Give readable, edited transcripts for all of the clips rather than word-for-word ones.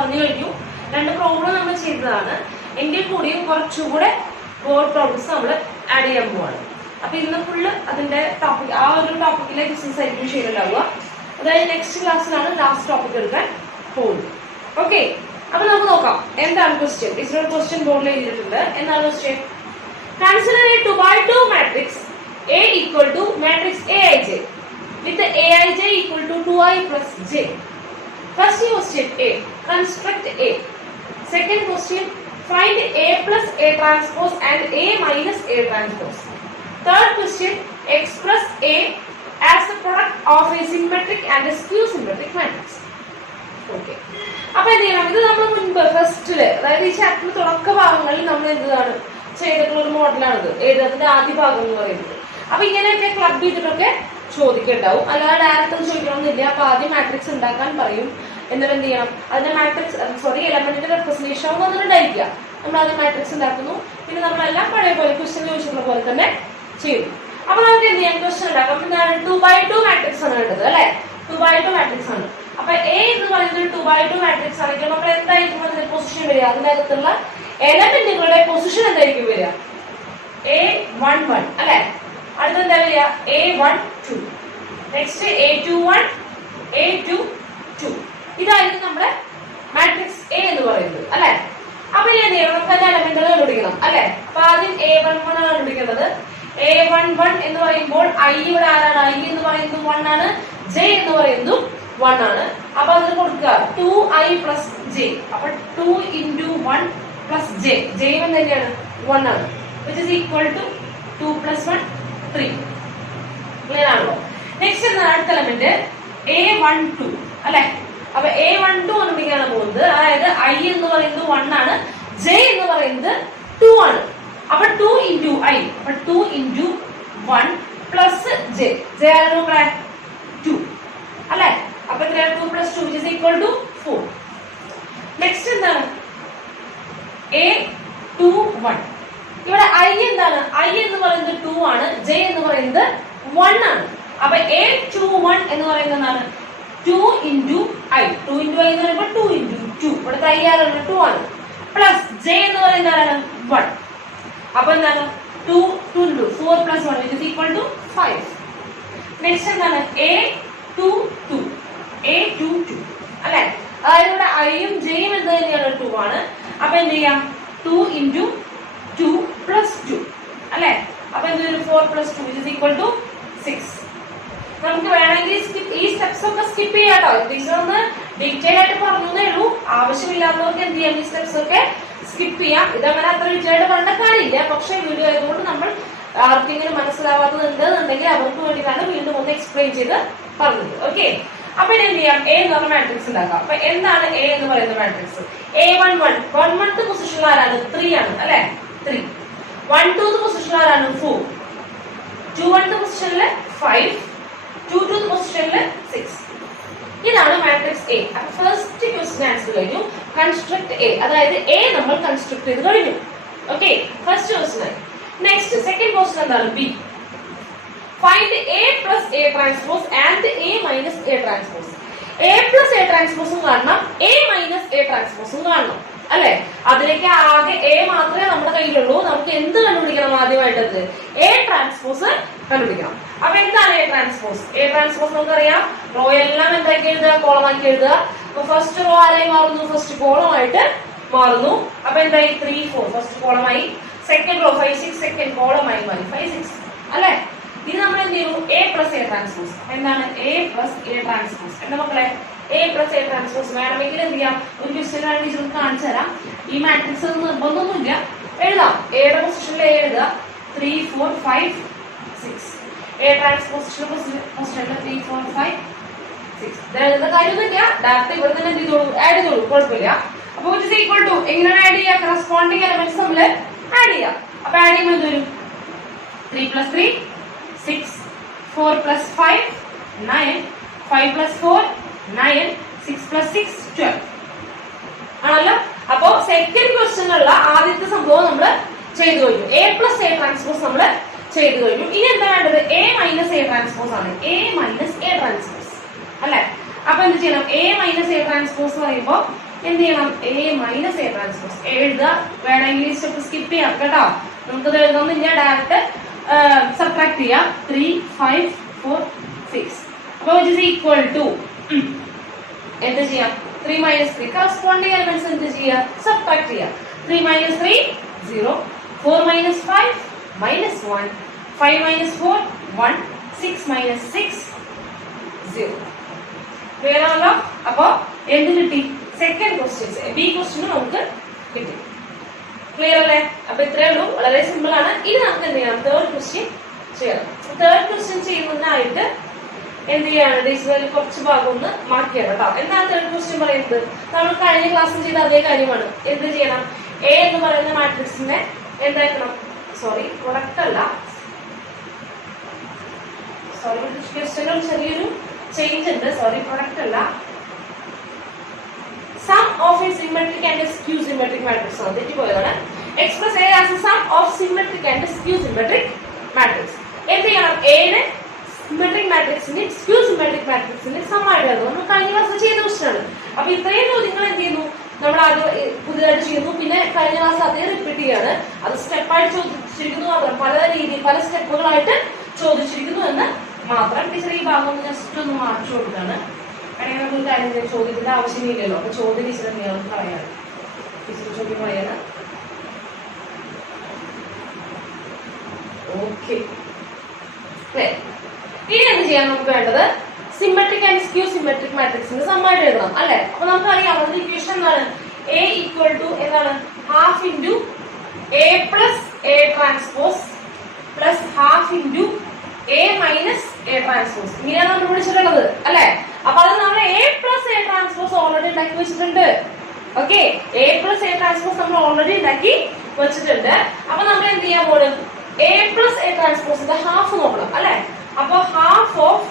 പറഞ്ഞു കഴിഞ്ഞു. 2 പ്രോബ്ലം നമ്മൾ ചെയ്തതാണ്. എങ്കിൽ കൂടിയും കുറച്ചുകൂടെ ബോർഡ് പ്രോബ്ലംസ് നമ്മൾ ആഡ് ചെയ്യാൻ പോവാണ്. അപ്പൊ ഇന്ന് ഫുള്ള് അതിന്റെ ടോപ്പിക് ആ ഒരു ടോപ്പിക്കിലെ ബിസിനസ് ആയിരിക്കും ചെയ്തിട്ടുണ്ടാവുക. അതായത് നെക്സ്റ്റ് ക്ലാസ്സിലാണ് ലാസ്റ്റ് ടോപ്പിക് എടുക്കാൻ പോകുന്നത്. ഓക്കെ, അപ്പൊ നമുക്ക് നോക്കാം എന്താണ് ക്വസ്റ്റ്യൻ. ഇതിനൊരു ക്വസ്റ്റ്യൻ ബോർഡിൽ എഴുതിയിട്ടുണ്ട്. എന്താണ് question? Consider A 2x2 matrix A equal to matrix Aij with the Aij equal to 2i plus j. First question A, construct A. Second question, find A plus A transpose and A minus A transpose. Third question, express A as the product of a symmetric and a skew symmetric matrix. Okay. അപ്പൊ എന്ത് ചെയ്യണം? ഇത് നമ്മൾ മുൻപ് ഫസ്റ്റില്, അതായത് ഈ ചാപ്റ്ററിൽ തുടക്ക ഭാഗങ്ങളിൽ നമ്മൾ എന്താണ് ചെയ്തിട്ടുള്ള ഒരു മോഡലാണിത്. അതിന്റെ ആദ്യ ഭാഗം എന്ന് പറയുന്നത്. അപ്പൊ ഇങ്ങനെയൊക്കെ ക്ലബ് ചെയ്തിട്ടൊക്കെ ചോദിക്കുന്നുണ്ടാവും. അല്ലാതെ ഡയറക്റ്റ് ഒന്നും ചോദിക്കണമെന്നില്ല. അപ്പൊ ആദ്യം മാട്രിക്സ് ഉണ്ടാക്കാൻ പറയും. എന്നിട്ട് എന്ത് ചെയ്യണം? അതിന്റെ മാട്രിക്സ് എലമെന്റിന്റെ റെപ്രസെന്റേഷൻ വന്നിട്ടുണ്ടായിരിക്കുക. നമ്മൾ ആദ്യം മാട്രിക്സ് ഉണ്ടാക്കുന്നു. പിന്നെ നമ്മളെല്ലാം പഴയ പോലെ ക്വസ്റ്റ്യൻ ചോദിച്ചിട്ടുള്ള പോലെ തന്നെ ചെയ്യും. അപ്പൊ നമുക്ക് എന്ത് ചെയ്യാം? ക്വസ്റ്റ്യൻ ഉണ്ടാക്കാം. എന്താണ്? 2x2 മാട്രിക്സ് ആണ് വേണ്ടത് അല്ലെ? 2x2 മാട്രിക്സ് ആണ്. അപ്പൊ A എന്ന് പറയുന്നത് 2x2 മാട്രിക്സ് ആണെങ്കിൽ നമ്മൾ എന്തായിരിക്കും അതിന്റെ പൊസിഷൻ വരിക? അതിന്റെ അകത്തുള്ള എലമെന്റുകളുടെ പൊസിഷൻ എന്തായിരിക്കും വരിക? A11 അല്ലെ? അടുത്ത എന്താ വരിക? A12, next A21, A22. ഇതായിരിക്കും നമ്മുടെ മാട്രിക്സ് A എന്ന് പറയുന്നത് അല്ലെ? അപ്പൊ ഇനി എന്ത് ചെയ്യണം? നമുക്ക് അതിന്റെ എലമെന്റുകൾ കണ്ടുപിടിക്കണം അല്ലെ? അപ്പൊ ആദ്യം A11 ആണ് കണ്ടുപിടിക്കേണ്ടത്. A11 എന്ന് പറയുമ്പോൾ I ഇവിടെ ആരാണ്? I എന്ന് പറയുന്നത് 1 ആണ്, J എന്ന് പറയുന്നത് 1 ആണ്. അപ്പൊ അതിന് കൊടുക്കുക 2i plus j. അപ്പൊ 2 into 1 plus j. J തന്നെയാണ് 1 ആണ്. which is equal to 2 plus 1 3. Clear ആണല്ലോ? നെക്സ്റ്റ് എന്താണ് അടുത്ത എലമെന്റ്? A12 അല്ലെ? അപ്പൊ A12 കണ്ടുപിടിക്കാനാണ് പോകുന്നത്. അതായത് I എന്ന് പറയുന്നത് 1 ആണ്, J എന്ന് പറയുന്നത് 2 ആണ്. അപ്പൊ 2 into I, അപ്പൊ 2 into 1 plus J. J ആണ് ഇവിടെ 2 അല്ലെ? അപ്പൊ 2 plus 2 which is equal to 4. Next എന്താണ്? A21. ഇവിടെ I എന്താണ്? I എന്ന് പറയുന്നത് 2 ആണ്, J എന്ന് പറയുന്നത് 1 ആണ്. അപ്പൊ A21 എന്ന് പറയുന്നത് എന്താണ്? 2 into I. 2 into I എന്ന് പറയുമ്പോൾ 2 into 2. ഇവിടുത്തെ I ആരാണ്? 2 ആണ്. പ്ലസ് J എന്ന് പറയുന്നത് ആരാണ്? 1. അപ്പൊ എന്താണ്? 2 into 4 plus 1 which is equal to 5. Next എന്താണ്? A22. A22 അല്ലെ? അതായത് ഇവിടെ ഐയും ജെയും എന്ത് തന്നെയാണ്? 2 ആണ്. അപ്പൊ എന്ത് ചെയ്യാം? 2 into 2 plus 2 അല്ലെ? അപ്പൊ എന്ത് വരും? 4 plus 2 which is equal to 6. നമുക്ക് വേണമെങ്കിൽ ഈ സ്റ്റെപ്സ് ഒക്കെ സ്കിപ്പ് ചെയ്യാട്ടോ. ടീച്ചർ ഒന്ന് ഡീറ്റെയിൽ ആയിട്ട് പറഞ്ഞേ ഉള്ളൂ. ആവശ്യമില്ലാത്തവർക്ക് എന്ത് ചെയ്യാം? ഈ സ്റ്റെപ്സ് ഒക്കെ സ്കിപ്പ് ചെയ്യാം. ഇതങ്ങനെ അത്ര വിജയമായിട്ട് പറഞ്ഞ കാര്യമില്ല. പക്ഷെ വീഡിയോ ആയതുകൊണ്ട് നമ്മൾ ആർക്കെങ്കിലും മനസ്സിലാവാത്തതുണ്ടെന്നുണ്ടെങ്കിൽ അവർക്ക് വേണ്ടിയിട്ടാണ് വീണ്ടും ഒന്ന് എക്സ്പ്ലെയിൻ ചെയ്ത് പറഞ്ഞത്. ഓക്കെ, അപ്പൊ എന്ത് ചെയ്യാം? A എന്ന് പറഞ്ഞ മാട്രിക്സ് ഉണ്ടാക്കാം. അപ്പൊ എന്താണ് A എന്ന് പറയുന്ന മാട്രിക്സ്? A11 1th പൊസിഷനിൽ ആരാണ്? 3 ആണ് അല്ലെ? 3. 12th പൊസിഷനിൽ ആരാണ്? 4. 21th പൊസിഷനിൽ 5. 22th പൊസിഷനിൽ 6. ഇതാണ് മാട്രിക്സ് A. അപ്പൊ ഫസ്റ്റ് ക്വസ്റ്റ്യൻ ആൻസർ കഴിഞ്ഞു. കൺസ്ട്രക്ട് A, അതായത് A നമ്മൾ കൺസ്ട്രക്ട് ചെയ്ത് കഴിഞ്ഞു. Okay, first question. Next second question എന്താണ്? B. Find A plus A transpose and A minus A transpose. A plus A transpose കാണണം, A minus A transpose കാണണം അല്ലെ? അതിലേക്ക് ആകെ A മാത്രമേ നമ്മുടെ കയ്യിലുള്ളൂ. നമുക്ക് എന്ത് കണ്ടുപിടിക്കണം? ആദ്യമായിട്ടത് A ട്രാൻസ്പോസ് കണ്ടുപിടിക്കണം. അപ്പൊ എന്താണ് A ട്രാൻസ്പോസ്? A ട്രാൻസ്പോസ് നമുക്കറിയാം. റോ എല്ലാം എന്താക്കി എഴുതുക? കോളമാക്കി എഴുതുക. അപ്പൊ ഫസ്റ്റ് റോ ആരായി മാറുന്നു? ഫസ്റ്റ് കോളമായിട്ട് മാറുന്നു. അപ്പൊ എന്തായി? 3 4 ഫസ്റ്റ് കോളമായി. സെക്കൻഡ് റോ 5 6 സെക്കൻഡ് കോളമായി മാറി 5 6 അല്ലെ? ഇത് നമ്മൾ എന്ത് ചെയ്യും? A plus A transpose. എന്താണ് A plus A ട്രാൻസ്പോസ്? എന്താ മക്കളെ? A plus A ട്രാൻസ്പോസ് വേണമെങ്കിൽ എന്ത് ചെയ്യാം? ഒരു ക്വസ്റ്റ്യൻ ടീച്ചർ കാണിച്ചു തരാം. ഈ മാട്രിക്സ് നിർബന്ധമൊന്നുമില്ല, എഴുതാം. എയുടെ പൊസിഷനിൽ A എഴുതുക. 3 4 5 6. A ട്രാൻസ്പോസിഷനിൽ പൊസിഷനിൽ 3 4 5 6. എഴുതുന്ന കാര്യമൊന്നുമില്ല. ഡയറക്റ്റ് ഇവിടെ തന്നെ എന്ത് ചെയ്തോളൂ? ആഡ് ചെയ്തോളൂ, കുഴപ്പമില്ല. അപ്പൊ which is equal to എങ്ങനെയാണ് ആഡ് ചെയ്യുക? കറസ്പോണ്ടിങ് എലമെന്റ്സ് നമ്മൾ ആഡ് ചെയ്യാം. അപ്പൊ ആഡ് ചെയ്യുമ്പോൾ എന്ത് വരും? 3 plus 3 6. 4 plus 5 9. 5 plus 4 9. 6 plus 6 12 ആണല്ലോ. അപ്പോ സെക്കൻഡ് ക്വസ്റ്റ്യനുള്ള ആദ്യത്തെ സംഭവം നമ്മൾ ചെയ്തു കഴിഞ്ഞു. A plus A ട്രാൻസ്പോസ് നമ്മൾ ചെയ്തു കഴിഞ്ഞു. ഇനി എന്താ വേണ്ടത്? A minus A ട്രാൻസ്പോസ് ആണ്. A minus A ട്രാൻസ്പോസ് അല്ലെ? അപ്പൊ എന്ത് ചെയ്യണം? A minus A ട്രാൻസ്പോസ് എന്ന് പറയുമ്പോൾ എന്ത് ചെയ്യണം? A മൈനസ് A ട്രാൻസ്പോസ് എഴുതുക. വേണമെങ്കിൽ സ്റ്റെപ്പ് സ്കിപ്പ് ചെയ്യാം കേട്ടോ. നമുക്കത് എഴുതുന്നില്ല, ഡയറക്റ്റ് സബ്ട്രാക്ട് ചെയ്യാം. 3, 5, 4, 6. അപ്പോൾ which is equal to എന്ത് ചെയ്യാം? 3 minus 3 കറസ്പോണ്ടിങ് എലിമെന്റ്സ് എന്ത് ചെയ്യാം? സബ്ട്രാക്ട് ചെയ്യാം. 3 minus 3 0, 4 minus 5 minus 1, 5 minus 4 1, 6 minus 6 0. Clear ആണല്ലോ? അപ്പൊ എന്ത് കിട്ടി? സെക്കൻഡ് ക്വസ്റ്റ്യൻസ് ബി ക്വസ്റ്റ്യൻ നമുക്ക് കിട്ടി. ക്ലിയർ അല്ലേ? അപ്പൊ ഇത്രയേ ഉള്ളൂ, വളരെ സിമ്പിൾ ആണ്. ഇനി നമുക്ക് എന്ത് ചെയ്യണം? തേർഡ് ക്വസ്റ്റ്യൻ ചെയ്യണം. തേർഡ് ക്വസ്റ്റ്യൻ ചെയ്യുന്നതിനായിട്ട് എന്ത് ചെയ്യാണ്? ഡിസ്പ്ലേയിൽ കുറച്ച് ഭാഗം ഒന്ന് മാർക്ക് ചെയ്യണം കേട്ടോ. എന്താണ് തേർഡ് ക്വസ്റ്റ്യൻ പറയുന്നത്? നമ്മൾ കഴിഞ്ഞ ക്ലാസ്സിൽ ചെയ്ത അതേ കാര്യമാണ്. എന്ത് ചെയ്യണം? എ എന്ന് പറയുന്ന മാട്രിക്സിനെ എന്താക്കണം? സോറി, പ്രൊഡക്റ്റ് അല്ല, സോറി ക്വസ്റ്റ്യനിൽ ചെറിയൊരു ചേഞ്ച് ഉണ്ട്. സോറി, പ്രൊഡക്റ്റ് അല്ല, sum of a symmetric and a skew symmetric matrix ആണ്. തെറ്റിപ്പോയതാണ്. Express A as a sum of symmetric and a skew symmetric matrix. എന്ത് ചെയ്യണം? A നെ സിമെട്രിക് മാട്രിക്സിന്റെ സ്ക്യൂ സിമെട്രിക് മാട്രിക്സിന്റെ സമ്മായിട്ട് നമ്മൾ കഴിഞ്ഞ ക്ലാസ് ചെയ്ത ക്വസ്റ്റ്യനാണ്. അപ്പൊ ഇത്രയും ചോദ്യങ്ങൾ എന്ത് ചെയ്യുന്നു? നമ്മൾ ആദ്യം പുതിയതായിട്ട് ചെയ്യുന്നു, പിന്നെ കഴിഞ്ഞ ക്ലാസ് അതേ റിപ്പീറ്റ് ചെയ്യാണ്. അത് സ്റ്റെപ്പായിട്ട് ചോദിച്ചിരിക്കുന്നു മാത്രം, പല രീതി പല സ്റ്റെപ്പുകളായിട്ട് ചോദിച്ചിരിക്കുന്നു എന്ന് മാത്രം. ടീച്ചർ ഈ ഭാഗം ജസ്റ്റ് ഒന്ന് മാറ്റി കൊടുത്താണ്. അല്ലെങ്കിൽ നമുക്ക് കാര്യം ചോദ്യത്തിന്റെ ആവശ്യമില്ലല്ലോ. അപ്പൊ ചോദ്യം ടീച്ചർ എന്തെയാണ് പറയാറ്? ടീച്ചർ ചോദ്യം പറയാണ്. ഓക്കെ, ഇനി എന്ത് ചെയ്യാൻ നമുക്ക് വേണ്ടത്? സിമെട്രിക് ആൻഡ് സ്ക്യൂ സിമെട്രിക് മാട്രിക്സിന്റെ സമ്മായിട്ട് എഴുതണം അല്ലെ? അപ്പൊ നമുക്കറിയാം അവരുടെ ഇക്വേഷൻ എന്താണ്? A ഈക്വൽ ടു എന്താണ്? Half into A plus A transpose plus half into A minus A transpose. ഇങ്ങനെയാണ് നമ്മൾ വിളിച്ചിട്ടുള്ളത് അല്ലെ? അപ്പൊ അത് നമ്മൾ A plus A transpose already ഉണ്ടാക്കി വെച്ചിട്ടുണ്ട്. Okay, A plus A transpose നമ്മൾ ഓൾറെഡി ഉണ്ടാക്കി വെച്ചിട്ടുണ്ട്. അപ്പൊ നമ്മൾ എന്ത് ചെയ്യാൻ പോകും? A പ്ലസ് A ട്രാൻസ്പോസിന്റെ ഹാഫ് നോക്കണം അല്ലെ? അപ്പൊ half of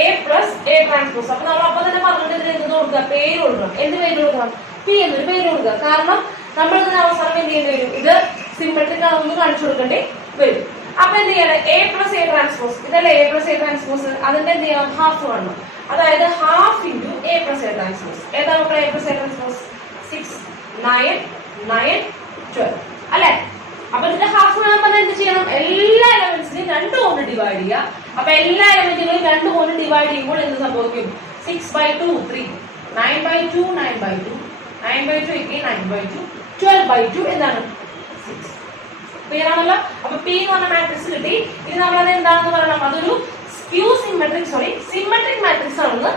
A plus A transpose. അപ്പൊ നമ്മൾ അപ്പൊ തന്നെ പറഞ്ഞിട്ട് എന്ത് കൊടുക്കുക? പേര് കൊടുക്കണം. എന്ത് പേര് കൊടുക്കണം? P എന്നൊരു പേര് കൊടുക്കുക. കാരണം നമ്മൾ ഇതിന് അവസാനം എന്ത് ചെയ്യേണ്ടി വരും? ഇത് സിമെട്രിക് ആണെന്ന് കാണിച്ചു കൊടുക്കേണ്ടി വരും. അപ്പൊ എന്ത് ചെയ്യണം? A പ്ലസ് A ട്രാൻസ്പോസ് ഇതല്ലേ? A പ്ലസ് A ട്രാൻസ്പോസ് അതിന്റെ എന്ത് ചെയ്യണം? ഹാഫ് കാണണം. അതായത് half into A plus A transpose. ഏതാ മക്കളെ A പ്ലസ് A ട്രാൻസ്പോസ്? 6, 9, 9, 12 അല്ലെ? അപ്പൊ ഇതിന്റെ ഹാഫ് കാണുമ്പോൾ എന്ത് ചെയ്യണം? എല്ലാ എലമെന്റ്സിനെയും 2 കൊണ്ട് ഡിവൈഡ് ചെയ്യുക. അപ്പൊ എല്ലാ എലമെന്റുകളും 2 കൊണ്ട് ഡിവൈഡ് ചെയ്യുമ്പോൾ എന്ത് സംഭവിക്കും? 6/2 3, 9/2 9/2, 9/2 again 9/2, 12/2 എന്താണ്? 6. ക്ലിയർ ആണല്ലോ? അപ്പൊ P എന്ന് പറഞ്ഞ മാട്രിക്സ് കിട്ടി. ഇനി നമ്മളത് എന്താണെന്ന് പറയണം? അതൊരു സ്ക്യൂ സിമെട്രിക് സിമെട്രിക് മാട്രിക്സ് ആണെന്ന്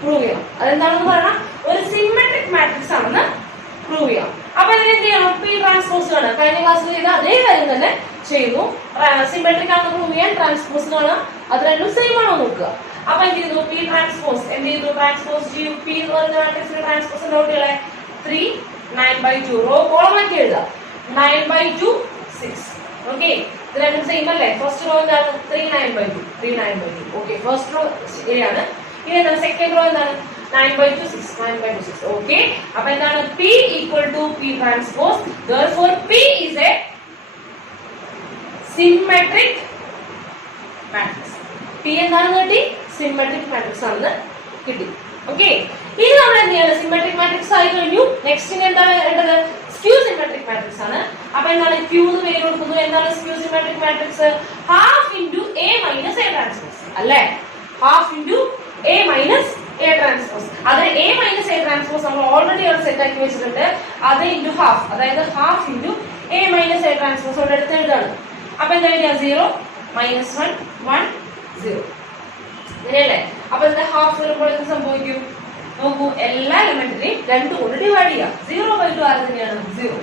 പ്രൂവ് ചെയ്യണം. അതെന്താണെന്ന് പറയണം? ഒരു സിമെട്രിക് മാട്രിക്സ് ആണെന്ന് പ്രൂവ് ചെയ്യാം. അപ്പൊ ഇതിന് എന്ത് ചെയ്യണം? P ട്രാൻസ്പോസ് ആണ്. കഴിഞ്ഞ ക്ലാസ്സിൽ ചെയ്ത അതേ കാര്യം തന്നെ ചെയ്യുന്നു. സിമെട്രിക് ആണെന്ന് പ്രൂവ് ചെയ്യാൻ ട്രാൻസ്പോസ് കാണാം. അത് രണ്ടും സെയിം ആണോ നോക്കുക. അപ്പൊ എന്ത് ചെയ്തു? P ട്രാൻസ്പോസ് എന്ത് ചെയ്തു? ട്രാൻസ്പോസ് ചെയ്യും. P എന്ന് പറയുന്ന മാട്രിക്സിന്റെ ട്രാൻസ്പോസ് നോട്ടുകളെ 3, 9/2 റോ കോളം ആക്കി എഴുതാം. 9/2 6. ഓക്കെ, ഇത് രണ്ടും സെയിം അല്ലേ? ഫസ്റ്റ് റോ എന്താണ്? 3, 9/2 3, 9/2. ഓക്കെ, ഫസ്റ്റ് റോ ശരിയാണ്. ഇനി എന്താണ്? സെക്കൻഡ് റോ എന്താണ്? 9/2 6, 9/2 6. ഓക്കെ, അപ്പൊ എന്താണ്? P equal to P transpose. Therefore P is a symmetric matrix. P എന്താണ് കിട്ടി? സിമെട്രിക് മാട്രിക്സ് ആണെന്ന് കിട്ടി. ഓക്കെ, ഇനി നമ്മൾ എന്ത് ചെയ്യണം? സിമെട്രിക് മാട്രിക്സ് ആയി കഴിഞ്ഞു. നെക്സ്റ്റ് ഇനി എന്താണ് വേണ്ടത്? സ്ക്യൂ സിമെട്രിക് മാട്രിക്സ് ആണ്. അപ്പൊ എന്താണ്? Q എന്ന് പേര് കൊടുക്കുന്നു. എന്താണ് skew symmetric matrix? Half into A minus A transpose അല്ലേ? Half into A minus A transpose. അത് A മൈനസ് A ട്രാൻസ്പോസ് നമ്മൾ ഓൾറെഡി അവിടെ സെറ്റ് ആക്കി വെച്ചിട്ടുണ്ട്. അത് ഇൻറ്റു ഹാഫ്, അതായത് half into A minus A transpose അവിടെ എടുത്ത് എഴുതാണ്. അപ്പൊ എന്താ വരിക? 0, -1, 1, 0 ഇങ്ങനെയല്ലേ? അപ്പൊ ഇതിന്റെ ഹാഫ് വരുമ്പോൾ എന്ത് സംഭവിക്കും? നോക്കൂ, എല്ലാ എലമെന്റിനെയും 2 കൊണ്ട് ഡിവൈഡ് ചെയ്യാം. 0/2 ആര് തന്നെയാണ്? 0.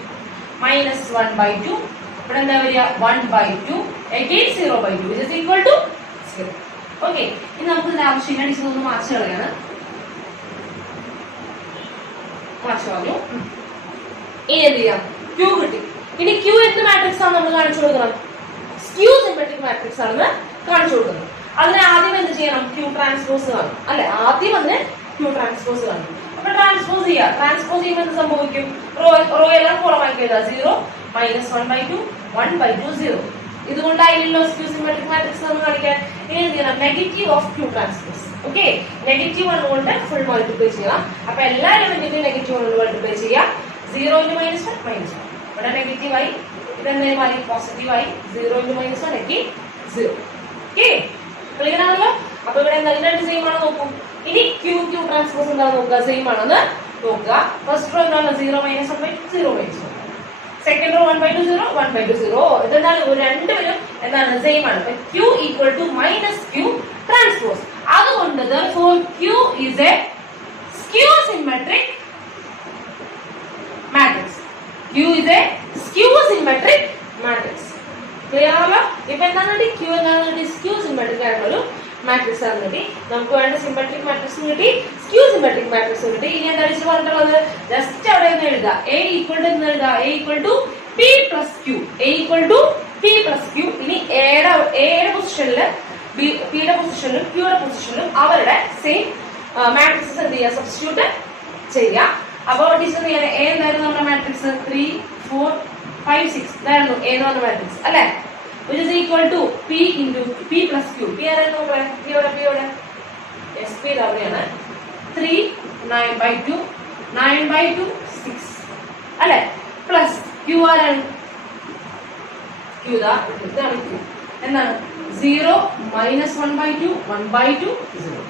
-1/2 ഇവിടെ എന്താ വരിക? 1/2 again 0/2 which is equal to 0. Okay, ഇനി നമുക്ക് ഇതിന്റെ ആവശ്യമില്ല. ടീച്ചർ ഒന്ന് മാച്ച് കളയാണ്. മാച്ച് കളഞ്ഞു. ഇനി എന്ത് ചെയ്യാം? Q കിട്ടി. ഇനി Q എന്ത് മാട്രിക്സ് ആണ് നമ്മൾ കാണിച്ചു കൊടുക്കണം? സ്ക്യൂ സിമെട്രിക് മാട്രിക്സ് ആണെന്ന് കാണിച്ചു കൊടുക്കുന്നത്. അതിന് ആദ്യം എന്ത് ചെയ്യണം? Q ട്രാൻസ്പോസ് കാണും അല്ലെ? ആദ്യം അതിന് Q ട്രാൻസ്പോസ് കാണും. അപ്പൊ ട്രാൻസ്പോസ് ചെയ്യാം. ട്രാൻസ്പോസ് ചെയ്യുമ്പോൾ എന്ത് സംഭവിക്കും? റോ എല്ലാം കോളമാക്കി എഴുതാം. 0, -1/2 1/2 0. ഇതുകൊണ്ടായില്ലോ സ്ക്യൂ സിമെട്രിക് മാട്രിക്സ് നമ്മൾ കാണിക്കാൻ. ഇനി എന്ത് ചെയ്യണം? Negative of Q transpose okay, -1 കൊണ്ട് ഫുൾ മൾട്ടിപ്ലൈ ചെയ്യണം. അപ്പൊ എല്ലാ എലമെന്റിനും -1 കൊണ്ട് മൾട്ടിപ്ലൈ ചെയ്യാം. 0 × -1 -1. ഇവിടെ നെഗറ്റീവ് ആയി, ഇതെന്തായാലും മാറി പോസിറ്റീവ് ആയി. 0 × -1 എങ്കിൽ 0. ഓക്കെ, ക്ലിയർ ആണല്ലോ? അപ്പൊ ഇവിടെ എന്തായാലും സെയിം ആണ് നോക്കൂ. ഇനി Q ട്രാൻസ്പോസ് എന്താണെന്ന് നോക്കുക, സെയിം ആണെന്ന് നോക്കുക. ഫസ്റ്റ് റോ എന്താണ് 0 - 1/2 0 - 1. Second row 1/2 0 1/2 0. ഇതെന്താണ് രണ്ടുപേരും എന്താണ് സെയിം ആണ്. Q - Q transpose. അതുകൊണ്ട് therefore Q is a skew symmetric matrix. Q is a skew symmetric matrix. Clear ആണല്ലോ? ഇപ്പൊ എന്താണ് Q എന്താണ് സ്ക്യൂ സിമെട്രിക് ആയിട്ടുള്ള ഒരു മാട്രിക്സ് ആണ് കിട്ടി. നമുക്ക് വേണ്ട സിമെട്രിക് മാട്രിക്സും കിട്ടി, സ്ക്യൂ സിമെട്രിക് മാട്രിക്സും കിട്ടി. ഇനി എന്താ പറഞ്ഞിട്ടുള്ളത്? ജസ്റ്റ് അവിടെ ഒന്ന് എഴുതുക. A equal to എന്ന് എഴുതുക. A equal to P plus Q. A equal to P plus Q. ഇനി A യുടെ പൊസിഷനില് P യുടെ പൊസിഷനിലും Q യുടെ പൊസിഷനിലും അവരുടെ സെയിം മാട്രിക്സസ് എന്ത് ചെയ്യുക, സബ്സ്റ്റിറ്റ്യൂട്ട് ചെയ്യുക. അപ്പോൾ ടീച്ചർ ചെയ്യാൻ A എന്തായിരുന്നു നമ്മുടെ മാട്രിക്സ്? 3 4 5 6 ഇതായിരുന്നു A എന്ന് പറഞ്ഞ മാട്രിക്സ് അല്ലേ? which is equal to P into P plus Q. P ആരായിരുന്നു നോക്കണേ? P യോടെ S P അവിടെയാണ്. 3 9/2 9/2 6 അല്ലേ? പ്ലസ് Q ആരാണ്? Q ഇതാണ് Q. എന്താണ് 0 - 1/2 1/2 0.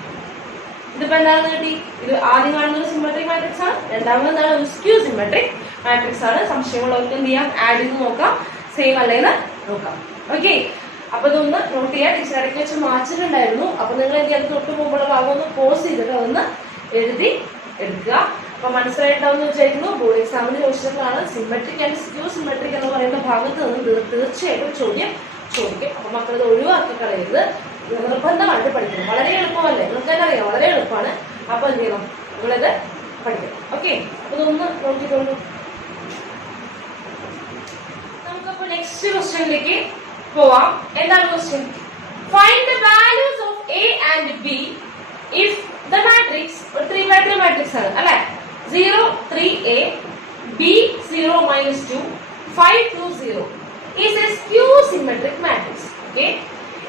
ഇതിപ്പോ എന്താണെന്ന് കിട്ടി? ഇത് ആദ്യം കാണുന്ന ഒരു സിമെട്രിക് മാട്രിക്സ് ആണ്, രണ്ടാമത് എന്താണ് ഒരു സ്ക്യൂ സിമെട്രിക് മാട്രിക്സ് ആണ്. സംശയമുള്ളവർക്ക് എന്ത് ചെയ്യാം, ആഡ് ചെയ്ത് നോക്കാം, സെയിം അല്ലേന്ന് നോക്കാം. ഓക്കെ, അപ്പൊ ഇതൊന്ന് നോട്ട് ചെയ്യാം. ടീച്ചർ ഇടയ്ക്ക് വെച്ച് മാച്ചിട്ടുണ്ടായിരുന്നു. അപ്പൊ നിങ്ങൾ എന്ത് ചെയ്യാം, തൊട്ട് മുമ്പുള്ള ഭാഗം ഒന്ന് പോസ് ചെയ്തിട്ട് അതൊന്ന് എഴുതി എടുക്കുക. അപ്പൊ മനസ്സിലായിട്ടാവുന്ന വിചാരിക്കുന്നു. ബോർഡ് എക്സാമിന് ചോദിച്ചിട്ടാണ് സിമെട്രിക് ആൻഡ് സ്ക്യൂ സിമെട്രിക് എന്ന് പറയുന്ന ഭാഗത്ത് നിന്ന് തീർച്ചയായിട്ടും ചോദ്യം ചോദിക്കും. അപ്പൊ മക്കൾ ഇത് ഒഴിവാക്കി കളയരുത്, നിർബന്ധമായിട്ട് പഠിക്കണം. വളരെ എളുപ്പമല്ലേ, നിങ്ങൾക്ക് തന്നെ അറിയാം, വളരെ എളുപ്പമാണ്. അപ്പൊ എന്ത് ചെയ്യണം, നിങ്ങളിത് പഠിക്കണം. ഓക്കെ, അപ്പൊ ഇതൊന്ന് നോക്കിക്കോളൂ. നമുക്കപ്പോ നെക്സ്റ്റ് ക്വസ്റ്റ്യനിലേക്ക് പോവാം. എന്താണ് question? Find the values of A and B if the matrix ഒരു 3x3 മാട്രിക്സ് ആണ് അല്ലേ? 0 3 A B 0 - 2 5 2 0 is a skew symmetric matrix. Okay,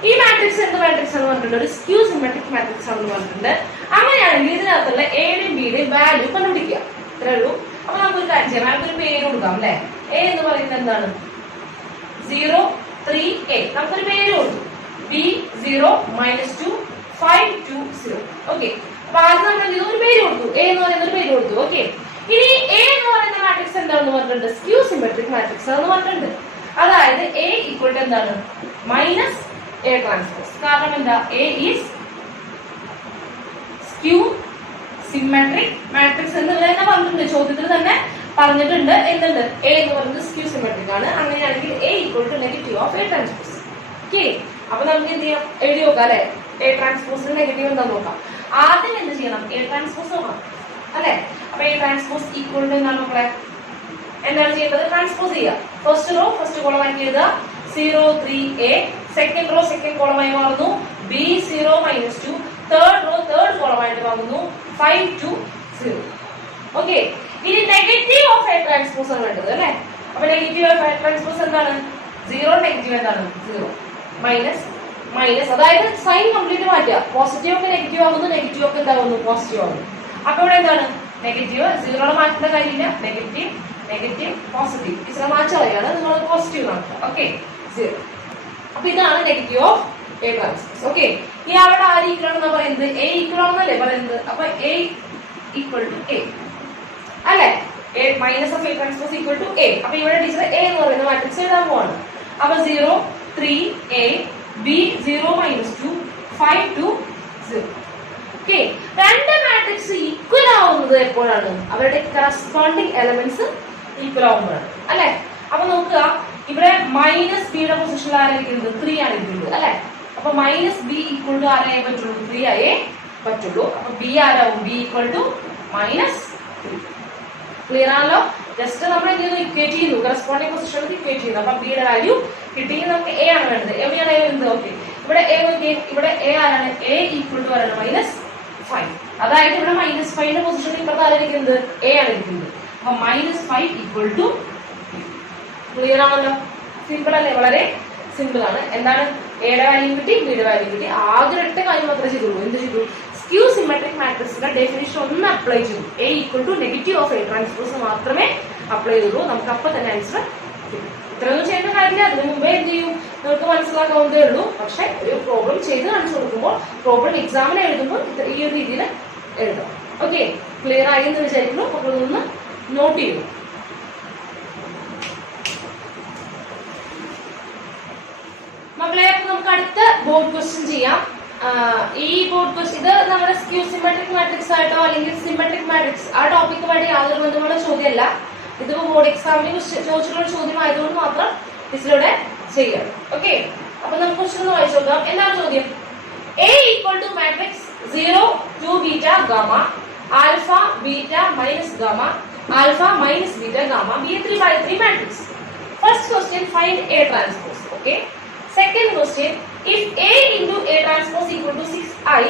ഈ മാട്രിക്സ് എന്ത് മാട്രിക്സ് ആണെന്ന് പറഞ്ഞിട്ടുണ്ട്? ഒരു സ്ക്യൂ സിമെട്രിക് മാട്രിക്സ് ആണെന്ന് പറഞ്ഞിട്ടുണ്ട്. അങ്ങനെയാണെങ്കിൽ ഇതിനകത്തുള്ള എയുടെയും ബിയുടെയും വാല്യൂ കണ്ടുപിടിക്കുക. ഇത്രേ ഉള്ളൂ. അപ്പൊ നമുക്കൊരു കാര്യം ചെയ്യാം, നമുക്കൊരു പേര് കൊടുക്കാം അല്ലെ? A എന്ന് പറയുന്നത് എന്താണ്? 0 3 A. നമുക്കൊരു പേര് കൊടുത്തു. B 0 - 2 5 2 0. ഓക്കെ, അപ്പൊ ആദ്യം നമ്മൾ ഒരു പേര് കൊടുത്തു, A എന്ന് പറയുന്ന ഒരു പേര് കൊടുത്തു. ഓക്കെ, ഇനി A എന്ന് പറയുന്ന മാട്രിക്സ് എന്താണെന്ന് പറഞ്ഞിട്ടുണ്ട്? സ്ക്യൂ സിമെട്രിക് മാട്രിക്സ് ആണെന്ന് പറഞ്ഞിട്ടുണ്ട്. അതായത് A ഈക്വൽ ടു എന്താണ്? -A transpose. കാരണം എന്താ? A is skew symmetric matrix എന്ന് തന്നെ പറഞ്ഞിട്ടുണ്ട്, ചോദ്യത്തിൽ തന്നെ പറഞ്ഞിട്ടുണ്ട്. എന്തുണ്ട്? A എന്ന് പറയുന്നത് സ്ക്യൂ സിമെട്രിക് ആണ്. അങ്ങനെയാണെങ്കിൽ A equal to negative of A transpose. Okay, അപ്പൊ നമുക്ക് എന്ത് ചെയ്യാം, എഴുതി നോക്കാം അല്ലെ? A ട്രാൻസ്പോസിന് നെഗറ്റീവ് എന്താ നോക്കാം. ആദ്യം എന്ത് ചെയ്യണം? A ട്രാൻസ്പോസ് നോക്കാം അല്ലെ? അപ്പൊ A ട്രാൻസ്പോസ് ഈക്വൽ ടു എന്താണ് നോക്കണേ? എന്താണ് ചെയ്യേണ്ടത്? ട്രാൻസ്പോസ് ചെയ്യുക. ഫസ്റ്റ് റോ ഫസ്റ്റ് കോളം ആക്കി എഴുതുക. 0 3 A. Second row second column ആയി മാറുന്നു. B 0 - 2. Third row third column ആയിട്ട് മാറുന്നു. 5 2 0. ഓക്കെ, ഇനി നെഗറ്റീവ് ഓഫ് A ട്രാൻസ്പോസ് ആണ് വേണ്ടത് അല്ലെ? അപ്പൊ നെഗറ്റീവ് ഓഫ് A ട്രാൻസ്പോസ് എന്താണ്? 0 നെഗറ്റീവ് എന്താണ്? 0 മൈനസ്, അതായത് സൈൻ കംപ്ലീറ്റ് മാറ്റുക. പോസിറ്റീവ് ഒക്കെ നെഗറ്റീവ് ആകുന്നു, നെഗറ്റീവ് ഒക്കെ എന്താകുന്നു? പോസിറ്റീവ് ആകുന്നു. അപ്പൊ ഇവിടെ എന്താണ്? നെഗറ്റീവ് 0 മാറ്റേണ്ട കാര്യമില്ല. നെഗറ്റീവ് നെഗറ്റീവ് പോസിറ്റീവ് ഇച്ചിരി മാറ്റം അറിയാണ്, നിങ്ങൾ പോസിറ്റീവ് നടത്തുക. ഓക്കെ, 0. അപ്പൊ ഇതാണ് negative of A transpose. Okay, ഈ അവിടെ ആര് ഈക്വൽ ആണെന്ന് പറയുന്നത്? A ഈക്വൽ ആണെന്നല്ലേ പറയുന്നത്. അപ്പൊ A ഈക്വൽ ടു A അല്ലെ? A minus of A transpose equal to A. അപ്പൊ ഇവിടെ ടീച്ചർ A എന്ന് പറയുന്ന മാട്രിക്സ് എഴുതാൻ പോവാണ്. അപ്പൊ 0 3 A B 0 - 2 5 2 0. ഓക്കെ, രണ്ട് മാട്രിക്സ് ഈക്വൽ ആവുന്നത് എപ്പോഴാണ്? അവരുടെ കറസ്പോണ്ടിങ് എലമെന്റ്സ് ഈക്വൽ ആവുമ്പോഴാണ് അല്ലെ? അപ്പൊ നോക്കുക, ഇവിടെ മൈനസ് ബിയുടെ പൊസിഷനിൽ ആരായിരിക്കുന്നത്? 3 ആണ് ഇരിക്കുന്നത് അല്ലെ? അപ്പൊ -B ഈക്വൽ ടു ആരായേ പറ്റുള്ളൂ? 3 ആയേ പറ്റുള്ളൂ. അപ്പൊ B ആരാവും? B equal to -3. ക്ലിയർ ആണല്ലോ? ജസ്റ്റ് നമ്മൾ എന്ത് ചെയ്യുന്നു? ഇക്വേറ്റ് ചെയ്യുന്നു, കറസ്പോണ്ടിങ് പൊസിഷനിൽ ഇക്വേറ്റ് ചെയ്യുന്നു. അപ്പൊ ബിയുടെ വാല്യൂ കിട്ടി. നമുക്ക് A ആണ് വേണ്ടത്. എവിടെയാണ് A വരുന്നത്? ഓക്കെ, ഇവിടെ A നോക്കിയേ, ഇവിടെ A ആരാണ്? A ഈക്വൽ ടു ആരാണ്? -5. അതായത് ഇവിടെ -5ന്റെ പൊസിഷനിൽ ഇപ്പുറത്ത് ആരായിരിക്കുന്നത്? A ആണ് ഇരിക്കുന്നത്. അപ്പൊ -5 ഈക്വൽ ടു. ക്ലിയർ ആണല്ലോ? സിമ്പിൾ അല്ലേ? വളരെ സിമ്പിൾ ആണ്. എന്താണ്? എയുടെ വാല്യൂ കിട്ടി, ബിയുടെ വാല്യൂ കിട്ടി. ആകെ ഒറ്റ കാര്യം മാത്രമേ ചെയ്തുള്ളൂ. എന്ത് ചെയ്തു? സ്ക്യൂ സിമെട്രിക് മാട്രിക്സിന്റെ ഡെഫിനിഷൻ ഒന്ന് അപ്ലൈ ചെയ്തു. A equal to negative of A transpose മാത്രമേ അപ്ലൈ ചെയ്തുള്ളൂ. നമുക്ക് അപ്പൊ തന്നെ ആൻസർ കിട്ടും. ഇത്രയൊന്നും ചെയ്യേണ്ട കാര്യമില്ല. അതിന് മുമ്പേ എന്ത് ചെയ്യും, നിങ്ങൾക്ക് മനസ്സിലാക്കാവുന്നതേ ഉള്ളൂ. പക്ഷെ ഒരു പ്രോബ്ലം ചെയ്ത് കാണിച്ചു കൊടുക്കുമ്പോൾ, പ്രോബ്ലം എക്സാമിന് എഴുതുമ്പോൾ ഈ ഒരു രീതിയിൽ എഴുതാം. ഓക്കെ, ക്ലിയർ ആയി എന്ന് വിചാരിക്കുന്നു. അപ്പോൾ ഇതൊന്ന് നോട്ട് ചെയ്തു. മക്കളെ, നമുക്ക് അടുത്ത ബോർഡ് ക്വസ്റ്റ്യൻ ചെയ്യാം. ഈ ബോർഡ് ക്വസ്റ്റ്യൻ ഇത് നമ്മുടെ സ്ക്യൂ സിമെട്രിക് മാട്രിക്സ് ആയിട്ടോ അല്ലെങ്കിൽ സിമെട്രിക് മാട്രിക്സ് ആ ടോപ്പിക്കുമായിട്ട് യാതൊരു ബന്ധമുള്ള ചോദ്യമല്ല. ഇത് ബോർഡ് എക്സാമിന് ചോദിച്ചിട്ടുള്ള ചോദ്യം ആയതുകൊണ്ട് മാത്രം ഇതിലൂടെ ചെയ്യണം. ഓക്കെ, അപ്പൊ നമുക്ക് ക്വസ്റ്റ്യൻ ഒന്ന് വായിച്ചു നോക്കാം. എന്താണ് ചോദ്യം? A equal to matrix 0 2 beta gamma alpha beta minus gamma alpha minus beta gamma B3/3 matrix. First question, find A transpose. Okay. Second question, if A into A transpose equal to 6i,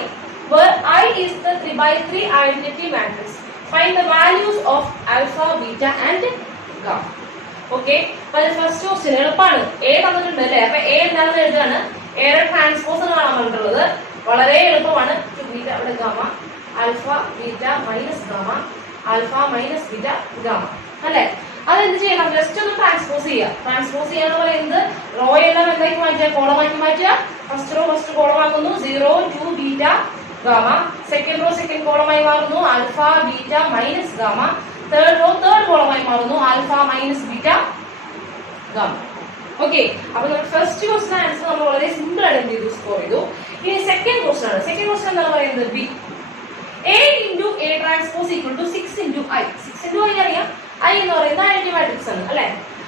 where I is the 3/3 identity matrix, find the values of alpha, beta and gamma. Okay. അപ്പോൾ first question എളുപ്പമാണ്. A തന്നിട്ടുണ്ട് അല്ലേ? അപ്പൊ A എന്താണെന്ന് എഴുതാണ്. എയുടെ transpose ആണ് കാണാൻ പറഞ്ഞിട്ടുള്ളത്. വളരെ എളുപ്പമാണ്. ബീറ്റ അവിടെ gamma alpha beta minus gamma alpha minus beta gamma അല്ലെ? അതെന്ത് ചെയ്യണം? ജസ്റ്റ് ഒന്ന് ട്രാൻസ്പോസ് ചെയ്യുക. ട്രാൻസ്പോസ് ചെയ്യാന്ന് പറയുന്നത് റോ എല്ലാം എന്താക്കി മാറ്റുക? കോളമാക്കി മാറ്റുക. ഫസ്റ്റ് റോ ഫസ്റ്റ് കോളമാക്കുന്നു 0 2 beta gamma. Second row second കോളമായി മാറുന്നു alpha beta minus gamma. Third row third കോളമായി മാറുന്നു alpha minus beta gamma. Okay, അപ്പൊ നമ്മുടെ ഫസ്റ്റ് ക്വസ്റ്റൻ ആൻസർ നമ്മൾ വളരെ സിമ്പിൾ ആയിട്ട് എന്ത് ചെയ്തു? സ്കോർ ചെയ്തു. ഇനി സെക്കൻഡ് ക്വസ്റ്റൻ ആണ്. സെക്കൻഡ് ക്വസ്റ്റൻ എന്താണ് പറയുന്നത്? B A into A transpose equal to 6 into I. 6 into I അറിയാം. I എന്ന് പറയുന്നത് ഐഡന്റിറ്റി മാട്രിക്സ് ആണ് അല്ലെ?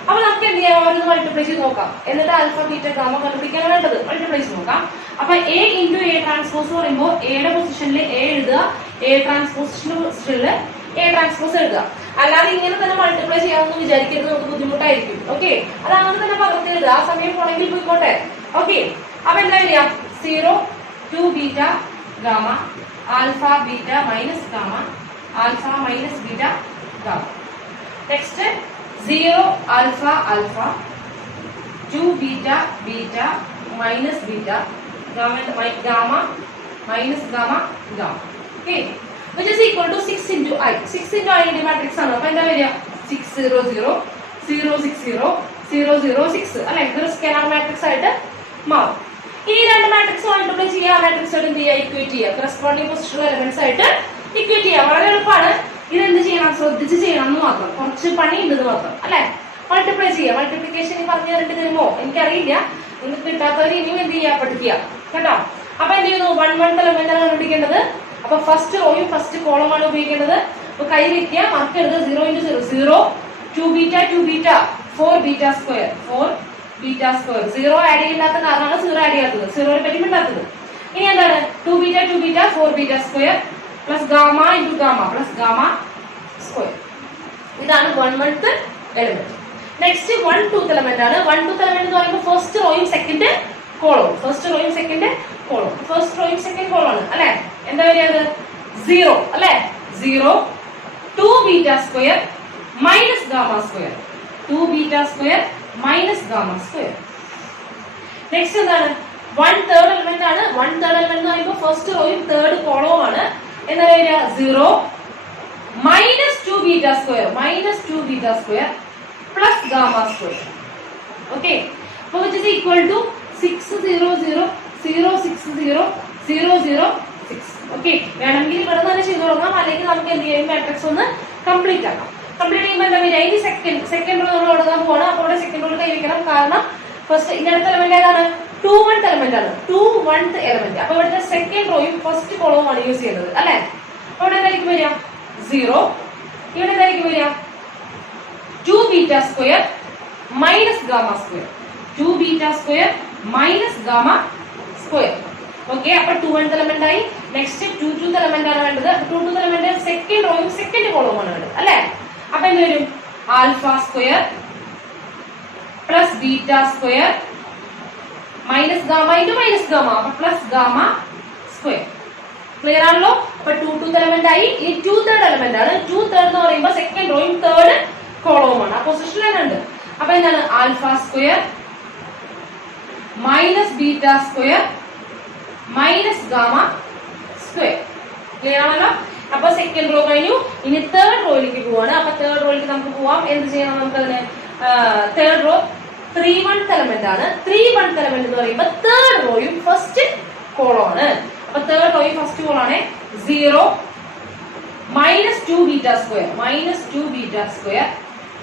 അപ്പൊ നമുക്ക് എന്ത് ചെയ്യാം? ഓരോന്ന് മൾട്ടിപ്ലൈ ചെയ്ത് നോക്കാം. എന്നിട്ട് ആൽഫ ബീറ്റ ഗാമ കണ്ടുപിടിക്കാനാണ് വേണ്ടത്. മൾട്ടിപ്ലൈ ചെയ്ത് നോക്കാം. അപ്പൊ A into A ട്രാൻസ്പോസ് പറയുമ്പോൾ എയുടെ പൊസിഷനിൽ A എഴുതുക, A ട്രാൻസ്പോസിന്റെ പൊസിഷനിൽ A ട്രാൻസ്പോസ് എഴുതുക. അല്ലാതെ ഇങ്ങനെ തന്നെ മൾട്ടിപ്ലൈ ചെയ്യാമെന്ന് വിചാരിക്കരുത്, നമുക്ക് ബുദ്ധിമുട്ടായിരിക്കും. ഓക്കെ, അത് അങ്ങനെ തന്നെ പകർത്തി എഴുതുക. ആ സമയം പോണെങ്കിൽ പോയിക്കോട്ടെ. ഓക്കെ, അപ്പൊ എന്താ വരിക? 0 2 beta gamma alpha beta minus gamma alpha minus beta gamma. Next 0 alpha alpha 2 beta beta minus beta gamma minus gamma gamma. Okay, which is equal to 6 into I. 6 into I ന്റെ matrix ആണ്. അപ്പൊ എന്താ വരിക? 6 0 0 0 6 0 0 0 6 അല്ലെ? ഇതൊരു scalar matrix ആയിട്ട് മാറും. ഈ രണ്ട് മാട്രിക്സ് മൾട്ടിപ്ലൈ ചെയ്യുക, മാട്രിക്സ് ആയിട്ട് എന്ത് ചെയ്യുക? ഇക്വേറ്റ് ചെയ്യുക. കറസ്പോണ്ടിങ് പൊസിഷണൽ എലമെന്റ്സ് ആയിട്ട് ഇക്വേറ്റ് ചെയ്യുക. വളരെ എളുപ്പമാണ്. ഇത് എന്ത് ചെയ്യണം? ശ്രദ്ധിച്ച് ചെയ്യണം എന്ന് മാത്രം. കുറച്ച് പണി ഉണ്ടെന്ന് മാത്രം അല്ലെ? മൾട്ടിപ്ലൈ ചെയ്യുക. മൾട്ടിപ്ലിക്കേഷൻ പറഞ്ഞു തരേണ്ടി തരുമോ എനിക്കറിയില്ല. നിങ്ങൾക്ക് കിട്ടാത്തവർ ഇനിയും എന്ത് ചെയ്യുക? പഠിക്കുക കേട്ടോ. അപ്പൊ എന്ത് ചെയ്യുന്നു? 1 1 എലമെന്റ് ആണ് കണ്ടുപിടിക്കേണ്ടത്. അപ്പൊ ഫസ്റ്റ് റോയും ഫസ്റ്റ് കോളമാണ് ഉപയോഗിക്കേണ്ടത്. അപ്പൊ കൈ വെക്കുക, മറക്കരുത്. 0 into 0 0 2 beta 2 beta 4 beta square 4 beta square. 0 add ചെയ്യാത്ത കാരണമാണ് 0 ആഡ് ചെയ്യാത്തത്, 0 പറ്റി മിണ്ടാത്തത്. ഇനി എന്താണ്? 2 beta 4 beta square plus gamma into gamma plus gamma square. ഇതാണ് 1 1th element. Next 1 2th element ആണ്. 1 2th എലിമെന്റ് എന്ന് പറയുമ്പോൾ ഫസ്റ്റ് റോയും സെക്കൻഡ് കോളവും. ഫസ്റ്റ് റോയും സെക്കൻഡ് കോളം. ഫസ്റ്റ് റോയും സെക്കൻഡ് കോളം ആണ് അല്ലെ? എന്താ വരിക? 0 അല്ലെ? 0 2 beta square minus gamma square 2 beta square minus gamma square. Next എന്താണ്? 1 3rd എലിമെന്റ് ആണ്. 1 3rd എലിമെന്റ് എന്ന് പറയുമ്പോൾ ഫസ്റ്റ് റോയും തേർഡ് കോളവും ആണ്. എന്താ വരിക? 0 minus 2 beta square plus gamma square. Okay, അപ്പോൾ which is equal to 6 0 0 0 6 0 0 0 6. Okay, വേണമെങ്കിൽ ഇവിടെ തന്നെ ചെയ്തു തുടങ്ങാം, അല്ലെങ്കിൽ നമുക്ക് എന്ത് ചെയ്യും? മാട്രിക്സ് ഒന്ന് കംപ്ലീറ്റ് ആക്കാം. കംപ്ലീറ്റ് ചെയ്യുമ്പോൾ എന്താ വരിക? ഇനി സെക്കൻഡ് റോ നമ്മൾ തുടങ്ങാൻ പോവാണ്. അപ്പോൾ ഇവിടെ സെക്കൻഡ് റോയിൽ കൈ വെക്കണം. കാരണം ഫസ്റ്റ് ഇങ്ങനത്തെ എലമെന്റ് ഏതാണ്? 2 1th എലമെന്റ് ആണ്. 2 1th എലമെന്റ്. അപ്പൊ ഇവിടുത്തെ സെക്കൻഡ് റോയും ഫസ്റ്റ് കോളവുമാണ് യൂസ് ചെയ്യുന്നത് അല്ലെ? അപ്പൊ ഇവിടെ എന്തായിരിക്കും വരിക? 0. ഇവിടെ എന്തായിരിക്കും വരിക? 2 beta square minus gamma square 2 beta square minus gamma square. Okay, അപ്പൊ 2 1th എലമെന്റ് ആയി. നെക്സ്റ്റ് 2 2th എലമെന്റ് ആണ് വേണ്ടത്. 2 2th എലമെന്റ് സെക്കൻഡ് റോയും സെക്കൻഡ് കോളവുമാണ് വേണ്ടത് അല്ലെ? അപ്പൊ എന്ത് വരും? Alpha square plus beta square minus gamma into minus gamma അപ്പൊ പ്ലസ് ഗാമ സ്ക്വയർ. ക്ലിയർ ആണല്ലോ? അപ്പൊ 2 2th എലമെന്റ് ആയി. ഈ 2 3rd എലമെന്റ് ആണ്. 2 3rd എന്ന് പറയുമ്പോൾ സെക്കൻഡ് റോയും തേർഡ് കോളവുമാണ്. ആ പൊസിഷനിൽ തന്നെ ഉണ്ട്. അപ്പൊ എന്താണ്? Alpha square minus beta square minus gamma square. Clear ആണല്ലോ? അപ്പൊ സെക്കൻഡ് റോ കഴിഞ്ഞു. ഇനി തേർഡ് റോയിലേക്ക് പോവാണ്. അപ്പൊ തേർഡ് റോയിലേക്ക് നമുക്ക് പോവാം. എന്ത് ചെയ്യണം നമുക്ക് അതിന്? തേർഡ് റോ 3-1th എലമെന്റ് ആണ്. 3-1th എലമെന്റ് എന്ന് പറയുമ്പോൾ തേർഡ് റോയും ഫസ്റ്റ് കോളം ആണ്. അപ്പൊ തേർഡ് റോയും ഫസ്റ്റ് കോളം ആണ് 0 -2 beta square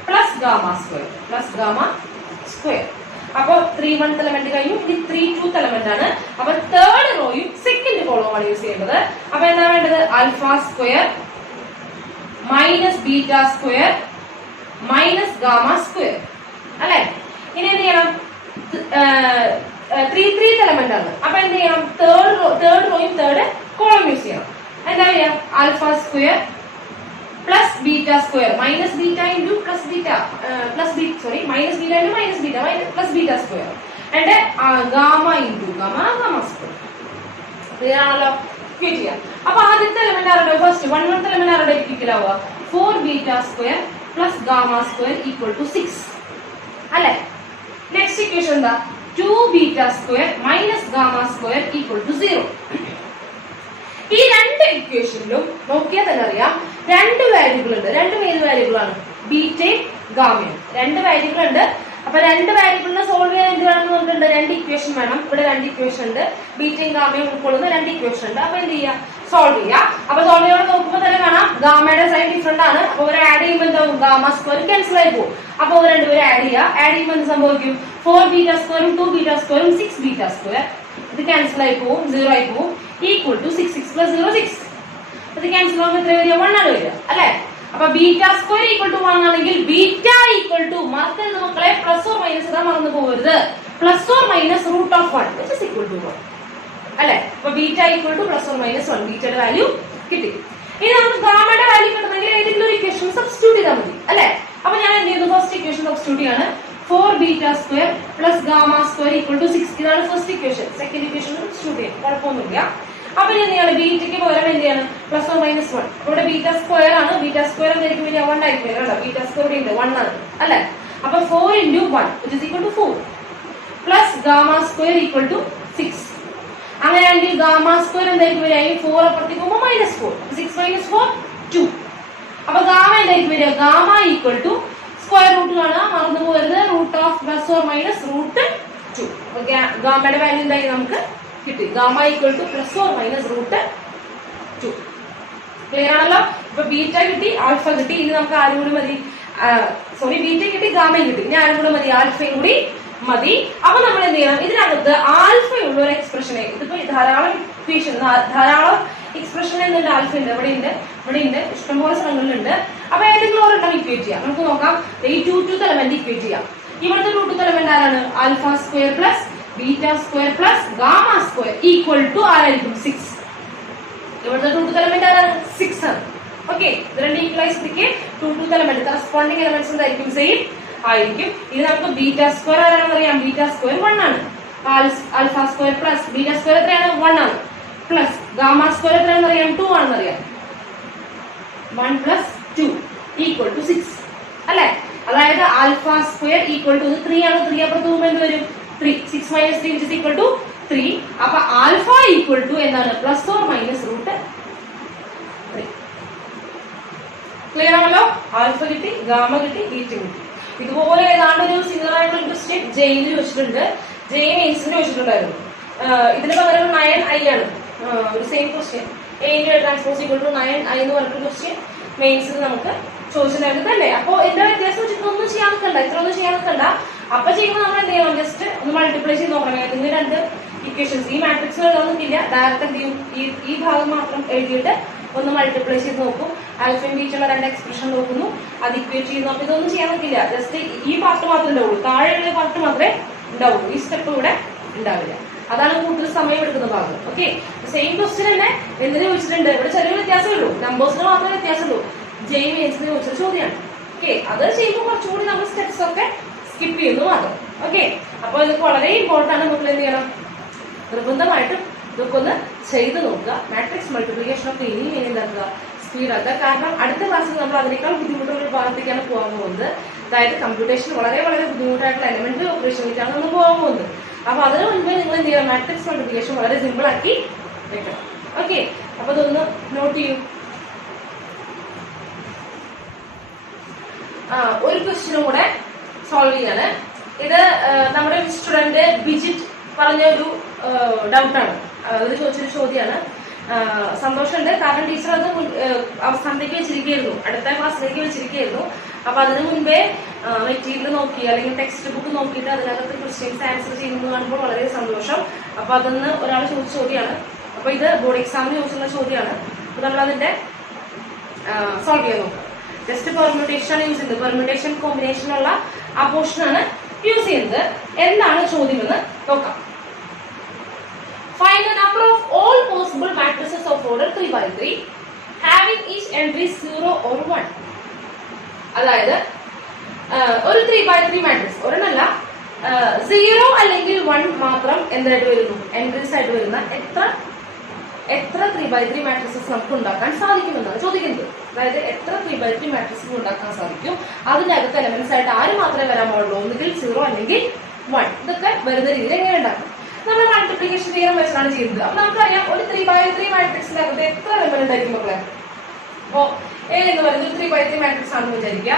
plus gamma square. അപ്പൊ 3-1th എലമെന്റ് കഴിഞ്ഞു. ഇനി 3-2th എലമെന്റ് ആണ്. അപ്പൊ തേർഡ് റോയും സെക്കൻഡ് കോളവുമാണ് യൂസ് ചെയ്യേണ്ടത്. അപ്പൊ എന്താ വേണ്ടത്? Alpha square minus beta square minus gamma square അല്ലെ? ഇനി എന്ത് ചെയ്യണം? 3-3th എലമെന്റ് ആണ്. അപ്പൊ എന്ത് ചെയ്യണം? തേർഡ് റോയും തേർഡ് കോളം യൂസ് ചെയ്യണം. എന്താ ചെയ്യാം? Alpha square plus beta square minus beta into plus beta minus beta into minus beta plus beta square and gamma into gamma square. Clear ആണല്ലോ? ക്വിറ്റ് ചെയ്യാം. അപ്പൊ ആദ്യത്തെ എലമെന്റ് ആരുടെ? ഫസ്റ്റ് 1-1th എലമെന്റ് ആരുടെ ക്വിക്കലാവുക? 4 beta square plus gamma square equal to 6 അല്ലെ? Next equation എന്താ? 2 beta square minus gamma square equal to 0. ഈ രണ്ട് ഇക്വേഷനിലും നോക്കിയാൽ തന്നെ അറിയാം രണ്ട് വേരിയബിൾ ഉണ്ട്. രണ്ടും ഏത് വേരിയബിൾ ആണ്? ബീറ്റയും ഗാമയും. രണ്ട് വേരിയബിൾ ഉണ്ട്. അപ്പൊ രണ്ട് വേരിയബിളിനെ സോൾവ് ചെയ്യാൻ എന്ത് വേണമെന്ന് പറഞ്ഞിട്ടുണ്ട്? രണ്ട് ഇക്വേഷൻ വേണം. ഇവിടെ രണ്ട് ഇക്വേഷൻ ഉണ്ട്. ബീറ്റയും ഗാമയും ഉൾക്കൊള്ളുന്ന രണ്ട് ഇക്വേഷൻ ഉണ്ട്. അപ്പൊ എന്ത് ചെയ്യാം? സോൾവ് ചെയ്യാം. അപ്പൊ സോൾവ് ചെയ്യാൻ നോക്കുമ്പോൾ തന്നെ കാണാം ഗാമയുടെ സൈൻ ഡിഫറെന്റ് ആണ്. അപ്പൊ ഒരു ആഡ് ചെയ്യുമ്പോൾ എന്താവും? ഗാമ സ്ക്വയർ ക്യാൻസൽ ആയി പോകും. അപ്പൊ ഒരു രണ്ടുപേരും ആഡ് ചെയ്യുക. ആഡ് ചെയ്യുമ്പോൾ എന്ത് സംഭവിക്കും? 4 ബീറ്റ സ്ക്വയറും 2 ബീറ്റ സ്ക്വയറും 6 ബീറ്റ സ്ക്വയർ ഇത് ക്യാൻസൽ ആയി പോകും. 0 ആയി പോകും. Equal to 6 + 0 6. ഇത് ക്യാൻസൽ ആകുമ്പോൾ എത്ര വരിക? 1 ആണ് വരിക അല്ലെ? അപ്പൊ ബീറ്റ സ്ക്വയർ ഈക്വൽ ടു 1 ആണെങ്കിൽ ബീറ്റ ഈക്വൽ ടു മറക്കരുത് മക്കളെ, പ്ലസ് ഓർ മൈനസ് ഇതാ മറന്നു പോകരുത്. Plus or minus √1 which is equal to 1 അല്ലെ? അപ്പൊ beta equal to plus or minus 1 ബീറ്റയുടെ വാല്യൂ കിട്ടി. ഇനി നമുക്ക് ഗാമയുടെ വാല്യൂ കിട്ടണമെങ്കിൽ ഏതെങ്കിലും ഒരു ഇക്വേഷൻ സബ്സ്റ്റിറ്റ്യൂട്ട് ചെയ്താൽ മതി അല്ലെ? അപ്പൊ ഞാൻ എന്ത് ചെയ്തു? ഫസ്റ്റ് ഇക്വേഷൻ സബ്സ്റ്റിറ്റ്യൂട്ട് ചെയ്യാണ്. 4 beta square plus gamma square equal to 6. ഇതാണ് first equation. Second equation substitute ചെയ്യാം, കുഴപ്പമൊന്നുമില്ല. അപ്പൊ എന്താണ്? ബീറ്റയ്ക്ക് പകരം എന്ത് ചെയ്യാണ്? Plus or minus 1. ഇവിടെ ബീറ്റ സ്ക്വയർ ആണ്. ബീറ്റ സ്ക്വയർ എന്തായിരിക്കും വരിക? 1 ആയിരിക്കും വരിക. ബീറ്റ സ്ക്വയർ ഉണ്ട് 1 ആണ് അല്ലെ? അപ്പൊ 4 × 1 which is equal to 4 plus gamma square equal to 6. അങ്ങനെയാണെങ്കിൽ ഗാമ സ്ക്വയർ എന്തായിരിക്കും വരിക? ഈ 4 അപ്പുറത്തേക്ക് പോകുമ്പോൾ -4. 6 - 4 2. അപ്പൊ ഗാമ എന്തായിരിക്കും വരിക? Gamma equal to square root കാണാം, മറന്നു പോകരുത്. √ പ്ലസ് ഓർ മൈനസ് √2. അപ്പൊ ഗാമയുടെ വാല്യൂ എന്തായി നമുക്ക് കിട്ടി? Gamma equal to plus or minus √2. Clear ആണല്ലോ? ഇപ്പൊ ബീറ്റ കിട്ടി, ആൽഫ കിട്ടി. ഇനി നമുക്ക് ആരും കൂടി മതി? ബീറ്റ കിട്ടി, ഗാമയും കിട്ടി. ഇനി ആരും കൂടെ മതി? ആൽഫയും കൂടി മതി. അപ്പൊ നമ്മൾ എന്ത് ചെയ്യണം? ഇതിനകത്ത് ആൽഫയുള്ള ഒരു എക്സ്പ്രഷനെ, ഇതിപ്പോ ധാരാളം ഇക്വേഷൻ, ധാരാളം എക്സ്പ്രഷൻ എന്തുണ്ട്? ആൽഫ ഉണ്ട്, ഇവിടെ ഉണ്ട്, ഇഷ്ടംപോലെ സ്ഥലങ്ങളിലുണ്ട്. അപ്പൊ ഏതെങ്കിലും ഒരെണ്ണം ഇക്വേറ്റ് ചെയ്യാം. നമുക്ക് നോക്കാം. ഈ 2-2th എലമെന്റ് ഇക്വേറ്റ് ചെയ്യാം. ഇവിടുത്തെ 2-2th എലമെന്റ് ആരാണ്? Alpha square plus beta square plus gamma square equal to ആരായിരിക്കും? 6. ഇവിടുത്തെ 2-2th എലമെന്റ് ആരാണ്? 6 ആണ്. ഓക്കെ, ഇത് രണ്ട് ഈക്വലൈസ് ചെയ്തിട്ട് 2-2th എലമെന്റ് കറസ്പോണ്ടിങ് എലമെന്റ്സ് എന്തായിരിക്കും? സെയിം ആയിരിക്കും. ഇത് നമുക്ക് ബീറ്റ സ്ക്വയർ ആരാണെന്ന് അറിയാം. ബീറ്റ സ്ക്വയർ 1 ആണ്. Alpha square plus beta square എത്രയാണ്? 1 ആണ്. പ്ലസ് ഗാമ സ്ക്വയർ എത്രയാണെന്ന് അറിയാം? 2 ആണെന്ന് അറിയാം. 1 + 2 ഈക്വൽ ടു 6 അല്ലെ? അതായത് ആൽഫ സ്ക്വയർ ഈക്വൽ ടു 3 ആണ്. 3 അപ്പുറത്ത് പോകുമ്പോൾ എന്ത് വരും? 3. 6 - 3 which is equal to 3. അപ്പൊ ആൽഫ ഈക്വൽ ടു എന്താണ്? Plus or minus √3. ക്ലിയർ ആണല്ലോ? ആൽഫ കിട്ടി, ഗാമ കിട്ടി, ബീറ്റ കിട്ടി. ഇതുപോലെ ഏതാണ്ട് ഒരു സിമിലർ ആയിട്ടുള്ള ക്വസ്റ്റ്യൻ ജെയിനിൽ വെച്ചിട്ടുണ്ട്. ജെയിൻ മെയിൻസിന് വെച്ചിട്ടുണ്ടായിരുന്നു. ഇതിന് പകരം 9i ആണ്. ഒരു same question A × transpose = 9i എന്ന് പറഞ്ഞിട്ട് ക്വസ്റ്റ്യൻ മെയിൻസിൽ നമുക്ക് ചോദിച്ചിട്ടുണ്ടായിരുന്നു തന്നെ. അപ്പൊ എന്താ വ്യത്യാസം വെച്ചിട്ട് ഒന്നും ചെയ്യാൻ നിൽക്കണ്ട, ഇത്ര ഒന്നും ചെയ്യാൻ നിൽക്കണ്ട. അപ്പൊ ചെയ്യുമ്പോൾ നമ്മൾ എന്ത് ചെയ്യണം? ജസ്റ്റ് ഒന്ന് മൾട്ടിപ്ലൈ ചെയ്ത് നോക്കണം. ഇതിന് രണ്ട് ഇക്വേഷൻസ് ഈ മാട്രിക്സിൽ എഴുതാന്നില്ല, ഡയറക്റ്റ് എന്ത് ചെയ്യും? ഈ ഭാഗം മാത്രം എഴുതിയിട്ട് ഒന്ന് മൾട്ടിപ്ലൈ ചെയ്ത് നോക്കും. ആൽഫയും ബീറ്റയുള്ള രണ്ട് എക്സ്പ്രഷൻ നോക്കുന്നു, അത് ഇക്വേറ്റ് ചെയ്യുന്നു. അപ്പൊ ഇതൊന്നും ചെയ്യാൻ നിൽക്കില്ല. ജസ്റ്റ് ഈ പാർട്ട് മാത്രമേ ഉണ്ടാവുള്ളൂ, താഴെയുള്ള പാർട്ട് മാത്രമേ ഉണ്ടാവുള്ളൂ. ഈ സ്റ്റെപ്പ് ഇവിടെ ഉണ്ടാവില്ല. അതാണ് കൂടുതൽ സമയം എടുക്കുന്ന ഭാഗം. ഓക്കെ, സെയിം ക്വസ്റ്റ്യൻ തന്നെ എന്തിനു ചോദിച്ചിട്ടുണ്ട്? ഇവിടെ ചെറിയ വ്യത്യാസമേ ഉള്ളൂ, നമ്പേഴ്സിന് മാത്രമേ വ്യത്യാസമുള്ളൂ. ജെയിൻ മെയിൻസിന് ചോദിച്ചൊരു ചോദ്യമാണ്. ഓക്കെ, അത് ചെയ്യുമ്പോൾ കുറച്ചുകൂടി നമ്മൾ സ്റ്റെപ്സ് ഒക്കെ സ്കിപ്പ് ചെയ്യുന്നു മാത്രം. ഓക്കെ, അപ്പൊ ഇതൊക്കെ വളരെ ഇമ്പോർട്ടൻ്റ് ആണ്. നമ്മൾ എന്ത് ചെയ്യണം? നിർബന്ധമായിട്ടും ഇതൊക്കെ ഒന്ന് ചെയ്ത് നോക്കുക. മാട്രിക്സ് മൾട്ടിപ്ലിക്കേഷൻ ഒക്കെ ഇനി എന്താക്കുക? സ്പീഡാക്കുക. കാരണം അടുത്ത ക്ലാസ്സിൽ നമ്മൾ അതിനേക്കാൾ ബുദ്ധിമുട്ടുള്ള ഒരു ഭാഗത്തേക്കാണ് പോകാൻ പോകുന്നത്. അതായത് കമ്പ്യൂട്ടേഷൻ വളരെ വളരെ ബുദ്ധിമുട്ടായിട്ടുള്ള എലമെന്ററി ഓപ്പറേഷനിലേക്കാണ് നമ്മൾ പോകാൻ പോകുന്നത്. അപ്പൊ അതിന് മുൻപേ നിങ്ങൾ എന്ത് ചെയ്യണം? മാട്രിക്സ് മൾട്ടിപ്ലിക്കേഷൻ വളരെ സിമ്പിൾ ആക്കി വെക്കണം. ഓക്കെ, അപ്പൊ ഇതൊന്ന് നോട്ട് ചെയ്യൂ. ഒരു ക്വസ്റ്റ്യനും കൂടെ സോൾവ് ചെയ്യാണ്. ഇത് നമ്മുടെ സ്റ്റുഡന്റ് ബിജിറ്റ് പറഞ്ഞൊരു ഡൗട്ടാണ്, അത് ചോദിച്ചൊരു ചോദ്യമാണ്. സന്തോഷമുണ്ട്, കാരണം ടീച്ചർ അത് അവസാനത്തേക്ക് വെച്ചിരിക്കുകയായിരുന്നു, അടുത്ത ക്ലാസ്സിലേക്ക് വെച്ചിരിക്കുകയായിരുന്നു. അപ്പൊ അതിനു മുൻപേ മെറ്റീരിയൽ നോക്കി അല്ലെങ്കിൽ ടെക്സ്റ്റ് ബുക്ക് നോക്കിയിട്ട് അതിനകത്ത് ക്വസ്റ്റ്യൻസ് ആൻസർ ചെയ്യുന്നത് കാണുമ്പോൾ വളരെ സന്തോഷം. അപ്പൊ അതൊന്ന് ഒരാൾ ചോദിച്ച ചോദ്യമാണ്. അപ്പൊ ഇത് ബോർഡ് എക്സാമിന് ചോദിച്ചുള്ള ചോദ്യമാണ്. അപ്പൊ നമ്മൾ അതിന്റെ സോൾവ് ചെയ്യാൻ നോക്കാം. ജസ്റ്റ് പെർമ്യൂട്ടേഷൻ ആണ് യൂസ് ചെയ്യുന്നത്, പെർമ്യൂട്ടേഷൻ കോമ്പിനേഷനുള്ള ആ പോർഷനാണ് യൂസ് ചെയ്യുന്നത്. എന്താണ് ചോദ്യം എന്ന് നോക്കാം. Find the number of all possible matrices of order 3x3 having each entry 0 or 1. അതായത് ഒരു 3x3 മാട്രിക്സ് ഒരെണ്ണല്ല, 0 അല്ലെങ്കിൽ 1 മാത്രം എന്തായിട്ട് വരുന്നു, എൻട്രീസ് ആയിട്ട് വരുന്ന എത്ര 3x3 മാട്രിക്സസ് നമുക്ക് ഉണ്ടാക്കാൻ സാധിക്കുമെന്നാണ് ചോദിക്കുന്നത്. അതായത് എത്ര 3x3 മാട്രിക്സസ് ഉണ്ടാക്കാൻ സാധിക്കും, അതിന്റെ അകത്ത് എലമെന്റ്സ് ആയിട്ട് ആര് മാത്രമേ വരാൻ പാടുള്ളൂ, ഒന്നുകിൽ 0 അല്ലെങ്കിൽ 1. ഇതൊക്കെ വരുന്ന രീതിയിൽ എങ്ങനെ ഉണ്ടാക്കും? നമ്മൾ മൾട്ടിപ്ലിക്കേഷൻ തിയറം വെച്ചാണ് ചെയ്യുന്നത്. അപ്പൊ നമുക്കറിയാം ഒരു 3x3 മാട്രിക്സിന്റെ അകത്ത് എത്ര എലമെന്റ് ഉണ്ടായിരിക്കും മക്കളെ? അപ്പോ എ എന്ന് പറയുന്നത് 3x3 മാട്രിക്സ് ആണെന്ന് വിചാരിക്കുക.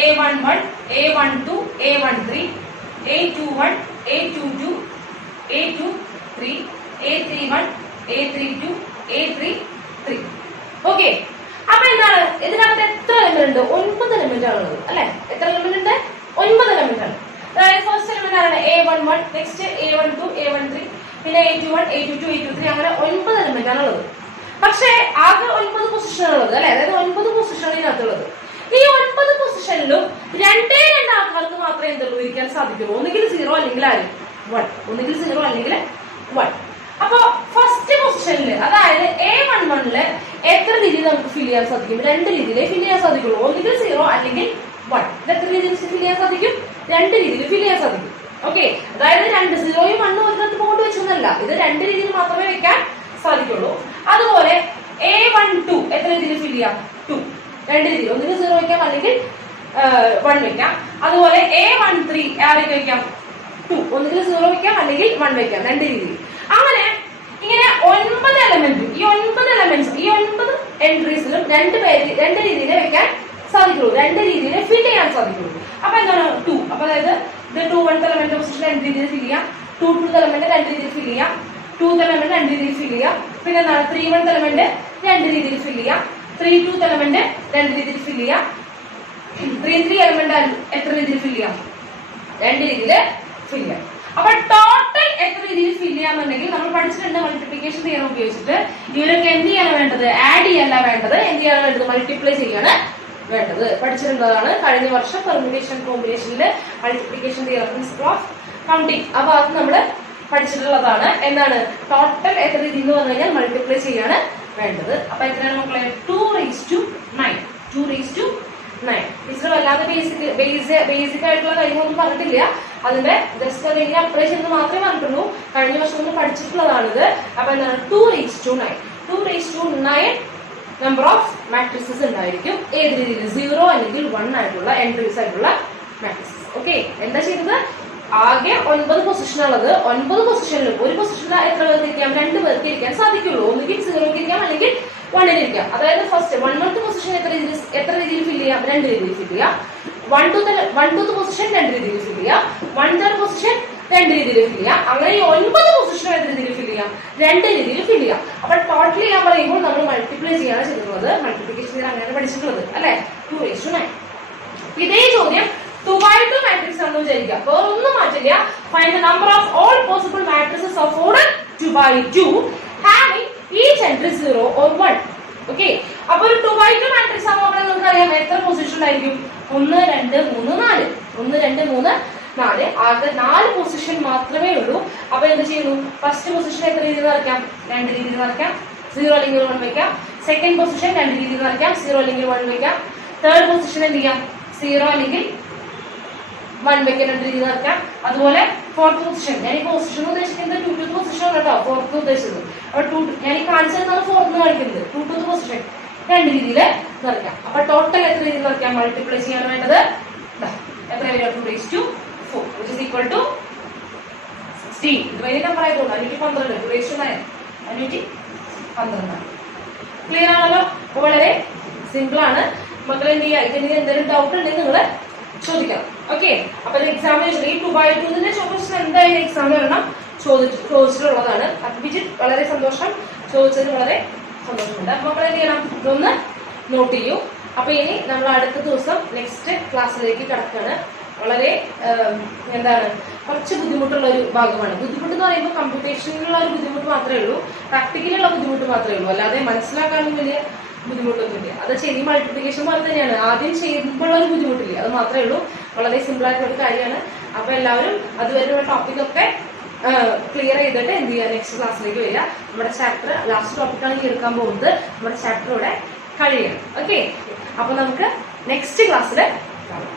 A11, A12, A13, A21, A22, A23, A31, A32, A33. Okay, അപ്പൊ എന്താണ് ഇതിനകത്ത് എത്ര എലമെന്റ് ഉണ്ട്? 9 എലമെന്റ് ആണുള്ളത് അല്ലെ? എത്ര എലമെന്റ് ഉണ്ട്? 9 എലമെന്റ് ആണ്. അതായത് ഫസ്റ്റ് എലമെന്റ് ആണ് A11, നെക്സ്റ്റ് A12, A13, പിന്നെ A21, A22, A23, അങ്ങനെ 9 എലമെന്റ് ആണുള്ളത്. പക്ഷേ ആകെ 9 പൊസിഷനുള്ളത് അല്ലെ? അതായത് 9 പൊസിഷനിനകത്തുള്ളത്. ഈ 9 പൊസിഷനിലും 2 ആൾക്കാർക്ക് മാത്രമേ എന്തുള്ളൂ ഇരിക്കാൻ സാധിക്കുള്ളൂ, ഒന്നുകിൽ 0 അല്ലെങ്കിൽ 1. ഒന്നുകിൽ 0 അല്ലെങ്കിൽ 1. അപ്പൊ ഫസ്റ്റ് പൊസിഷനിൽ അതായത് A11 എത്ര രീതിയിൽ നമുക്ക് ഫിൽ ചെയ്യാൻ സാധിക്കും? 2 രീതിയിലേ ഫിൽ ചെയ്യാൻ സാധിക്കുള്ളൂ, ഒന്നുകിൽ 0 അല്ലെങ്കിൽ 1. ഇത് എത്ര രീതിയിൽ ഫിൽ ചെയ്യാൻ സാധിക്കും? 2 രീതിയിൽ ഫിൽ ചെയ്യാൻ സാധിക്കും. ഓക്കെ, അതായത് 2 0യും 1 ഒരിടത്ത് കൊണ്ട് വെച്ചൊന്നല്ല, ഇത് 2 രീതിയിൽ മാത്രമേ വെക്കാൻ സാധിക്കുള്ളൂ. അതുപോലെ A12 എത്ര രീതിയിൽ ഫിൽ ചെയ്യാം? 2. 2 രീതിയിൽ, ഒന്നുകിൽ 0 വെക്കാം അല്ലെങ്കിൽ 1 വെക്കാം. അതുപോലെ A13 ആരൊക്കെ വെക്കാം? 2. ഒന്നുകിൽ 0 വെക്കാം അല്ലെങ്കിൽ 1 വെക്കാം, 2 രീതിയിൽ. അങ്ങനെ ഇങ്ങനെ 9 എലമെന്റ്, ഈ 9 എലമെന്റ്സ്, ഈ 9 എൻട്രീസിലും 2 രീതിയിൽ വെക്കാൻ സാധിക്കുള്ളൂ, 2 രീതിയിൽ ഫിൽ ചെയ്യാൻ സാധിക്കുള്ളൂ. അപ്പൊ എന്താണ് 2? അപ്പൊ അതായത് ഇത് 2 എലമെന്റ് പൊസിഷൻ 2 രീതിയിൽ ഫിൽ ചെയ്യാം, 2 എലമെന്റ് 2 രീതിയിൽ ഫിൽ ചെയ്യാം, 2 എലമെന്റ് 2 രീതിയിൽ ഫിൽ ചെയ്യാം. പിന്നെ എന്താണ് 3 എലമെന്റ് 2 രീതിയിൽ ഫിൽ ചെയ്യാം, 3 എലമെന്റ് 2 രീതിയിൽ ഫിൽ ചെയ്യാം, 3 എലമെന്റ് എത്ര രീതിയിൽ ഫിൽ ചെയ്യാം? 2 രീതിയിൽ ഫിൽ ചെയ്യാം. അപ്പൊ ടോട്ടൽ എത്ര രീതിയിൽ ഫിൽ ചെയ്യാന്നുണ്ടെങ്കിൽ നമ്മൾ പഠിച്ചിട്ടുണ്ട് മൾട്ടിപ്ലിക്കേഷൻ തിയറം ഉപയോഗിച്ചിട്ട് ഇവരൊക്കെ എന്ത് ചെയ്യാണ് വേണ്ടത്? ആഡ് ചെയ്യല്ല വേണ്ടത്, എന്ത് ചെയ്യാണ് വേണ്ടത്? മൾട്ടിപ്ലൈ ചെയ്യാണ് വേണ്ടത്. പഠിച്ചിട്ടുള്ളതാണ് കഴിഞ്ഞ വർഷം പെർമ്യൂട്ടേഷൻ കോമ്പിനേഷനിൽ multiplication theorem principle of counting. ആ ഭാഗത്ത് നമ്മൾ പഠിച്ചിട്ടുള്ളതാണ്. എന്താണ് ടോട്ടൽ എത്ര രീതി എന്ന് പറഞ്ഞു കഴിഞ്ഞാൽ മൾട്ടിപ്ലൈ ചെയ്യാണ് വേണ്ടത്. അപ്പൊ എത്രയാണ് മക്കളെ? 2⁹9. 2⁹9. ടീച്ചർ വല്ലാതെ ബേസിക് ആയിട്ടുള്ള കാര്യങ്ങളൊന്നും പറഞ്ഞിട്ടില്ല, അതിന്റെ ജസ്റ്റ് അതെങ്ങനെ അപ്ലൈ ചെയ്യുന്നത് മാത്രമേ പറഞ്ഞിട്ടുള്ളൂ. കഴിഞ്ഞ വർഷം നമ്മൾ പഠിച്ചിട്ടുള്ളതാണിത്. അപ്പൊ എന്താണ് 2⁹9. 2⁹9 നമ്പർ ഓഫ് മാട്രിക്സസ് ഉണ്ടായിരിക്കും. ഏത് രീതിയിൽ? 0 അല്ലെങ്കിൽ 1 ആയിട്ടുള്ള എൻട്രീസ് ആയിട്ടുള്ള മാട്രിക്സസ്. ഓക്കെ, എന്താ ചെയ്യുന്നത്? ആകെ 9 പൊസിഷൻ ഉള്ളത്. 9 പൊസിഷനിലും ഒരു പൊസിഷനിൽ എത്ര പേർക്ക് ഇരിക്കാം? 2 പേർക്ക് ഇരിക്കാൻ സാധിക്കുള്ളൂ, ഒന്നുകിൽ 0 ഇരിക്കാം അല്ലെങ്കിൽ 1 ഇരിക്കാം. അതായത് ഫസ്റ്റ് 1th പൊസിഷൻ എത്ര രീതിയിൽ ഫിൽ ചെയ്യാം? 2 രീതിയിൽ ഫിൽ ചെയ്യാം. 1 പൊസിഷൻ 2 രീതിയിൽ ഫിൽ ചെയ്യാം. 1/3 പൊസിഷൻ 2 രീതിയിൽ ഫിൽ ചെയ്യാം. അങ്ങനെ 9 പൊസിഷൻ എത്ര രീതിയിൽ ഫിൽ ചെയ്യാം? 2 രീതിയിൽ ഫിൽ ചെയ്യാം. അപ്പൊ ടോട്ടൽ ചെയ്യാൻ പറയുമ്പോൾ നമ്മൾ മൾട്ടിപ്ലൈ ചെയ്യാണ് ചെയ്യുന്നത്. മൾട്ടിപ്ലിക്കേഷൻ അങ്ങനെ പഠിച്ചിട്ടുള്ളത് അല്ലെ? 2⁹9. ഇതേ ചോദ്യം 2x2 മാട്രിക്സ് ആണെന്ന് വിചാരിക്കുക. അപ്പൊ ഒന്നും മാറ്റില്ല. Find the number of all possible matrices of order 2x2 having each entry 0 or 1. Okay, അപ്പൊ ഒരു 2x2 മാട്രിക്സ് ആകുമ്പോൾ നിങ്ങൾക്ക് അറിയാം എത്ര പൊസിഷൻ ഉണ്ടായിരിക്കും? 1 2 3 4. 1 2 3 4. ആകെ 4 പൊസിഷൻ മാത്രമേ ഉള്ളൂ. അപ്പൊ എന്ത് ചെയ്യുന്നു? ഫസ്റ്റ് പൊസിഷൻ എത്ര രീതിയിൽ വരയ്ക്കാം? 2 രീതിയിൽ വരയ്ക്കാം, 0 അല്ലെങ്കിൽ 1 വെക്കാം. സെക്കൻഡ് പൊസിഷൻ 2 രീതിയിൽ വരയ്ക്കാം, 0 അല്ലെങ്കിൽ 1 വെക്കാം. തേർഡ് പൊസിഷൻ എന്ത് ചെയ്യാം? 0 അല്ലെങ്കിൽ 1 വെക്കാൻ 2 രീതിയിൽ വരയ്ക്കാം. അതുപോലെ ഫോർത്ത് പൊസിഷൻ, ഞാൻ ഈ പൊസിഷൻ ഉദ്ദേശിക്കുന്നത് 2th പൊസിഷൻ കേട്ടോ, ഫോർത്ത് ഉദ്ദേശിച്ചത്. അപ്പൊ ഞാൻ ഈ കാണിച്ചതാണ് ഫോർത്ത് കാണിക്കുന്നത്. 2th പൊസിഷൻ 2 രീതിയിൽ വരയ്ക്കാം. അപ്പൊ ടോട്ടൽ എത്ര രീതിയിൽ വരയ്ക്കാം? മൾട്ടിപ്ലൈ ചെയ്യാണ് വേണ്ടത്. എത്ര വരിക? 2⁴, which is equal to 16. ഇത് വലിയ നമ്പർ ആയതുകൊണ്ട് 512. 2⁹9 512. 12. ക്ലിയർ ആണല്ലോ? വളരെ സിമ്പിൾ ആണ്. മക്കൾ എന്ത് ചെയ്യുക, ഇതിന് എന്തെങ്കിലും ഡൗട്ട് ഉണ്ടെങ്കിൽ നിങ്ങൾ ചോദിക്കണം. ഓക്കെ, അപ്പൊ എക്സാമിന് ഈ 2/2 ക്വസ്റ്റ്യൻ എന്തായാലും എക്സാമിന് വരണം ചോദിച്ചിട്ടുള്ളതാണ്. വിജിറ്റ് വളരെ സന്തോഷം, ചോദിച്ചതിന് വളരെ സന്തോഷമുണ്ട്. അപ്പൊ മക്കൾ എന്ത് ചെയ്യണം, ഇതൊന്ന് നോട്ട് ചെയ്യൂ. അപ്പൊ ഇനി നമ്മൾ അടുത്ത ദിവസം നെക്സ്റ്റ് ക്ലാസ്സിലേക്ക് കടക്കുകയാണ്. വളരെ എന്താണ്, കുറച്ച് ബുദ്ധിമുട്ടുള്ള ഒരു ഭാഗമാണ്. ബുദ്ധിമുട്ട് എന്ന് പറയുമ്പോൾ കമ്പ്യൂട്ടേഷനിലുള്ള ഒരു ബുദ്ധിമുട്ട് മാത്രമേ ഉള്ളൂ, പ്രാക്ടിക്കലുള്ള ബുദ്ധിമുട്ട് മാത്രമേ ഉള്ളൂ, അല്ലാതെ മനസ്സിലാക്കാനും വലിയ ബുദ്ധിമുട്ടൊന്നുമില്ല. അത് ശരി, മൾട്ടിപ്ലിക്കേഷൻ പോലെ തന്നെയാണ്, ആദ്യം ചെയ്യുമ്പോഴുള്ള ഒരു ബുദ്ധിമുട്ടില്ല, അത് മാത്രമേ ഉള്ളൂ. വളരെ സിമ്പിൾ ആയിട്ടുള്ള ഒരു കാര്യമാണ്. അപ്പൊ എല്ലാവരും അതുവരെയുള്ള ടോപ്പിക്കൊക്കെ ക്ലിയർ ചെയ്തിട്ട് എന്ത് ചെയ്യുക, നെക്സ്റ്റ് ക്ലാസ്സിലേക്ക് വരിക. നമ്മുടെ ചാപ്റ്റർ ലാസ്റ്റ് ടോപ്പിക്കാണ് എടുക്കാൻ പോകുന്നത്. നമ്മുടെ ചാപ്റ്റർ ഇവിടെ കഴിയണം. ഓക്കെ, അപ്പൊ നമുക്ക് നെക്സ്റ്റ് ക്ലാസ്സിൽ കാണാം.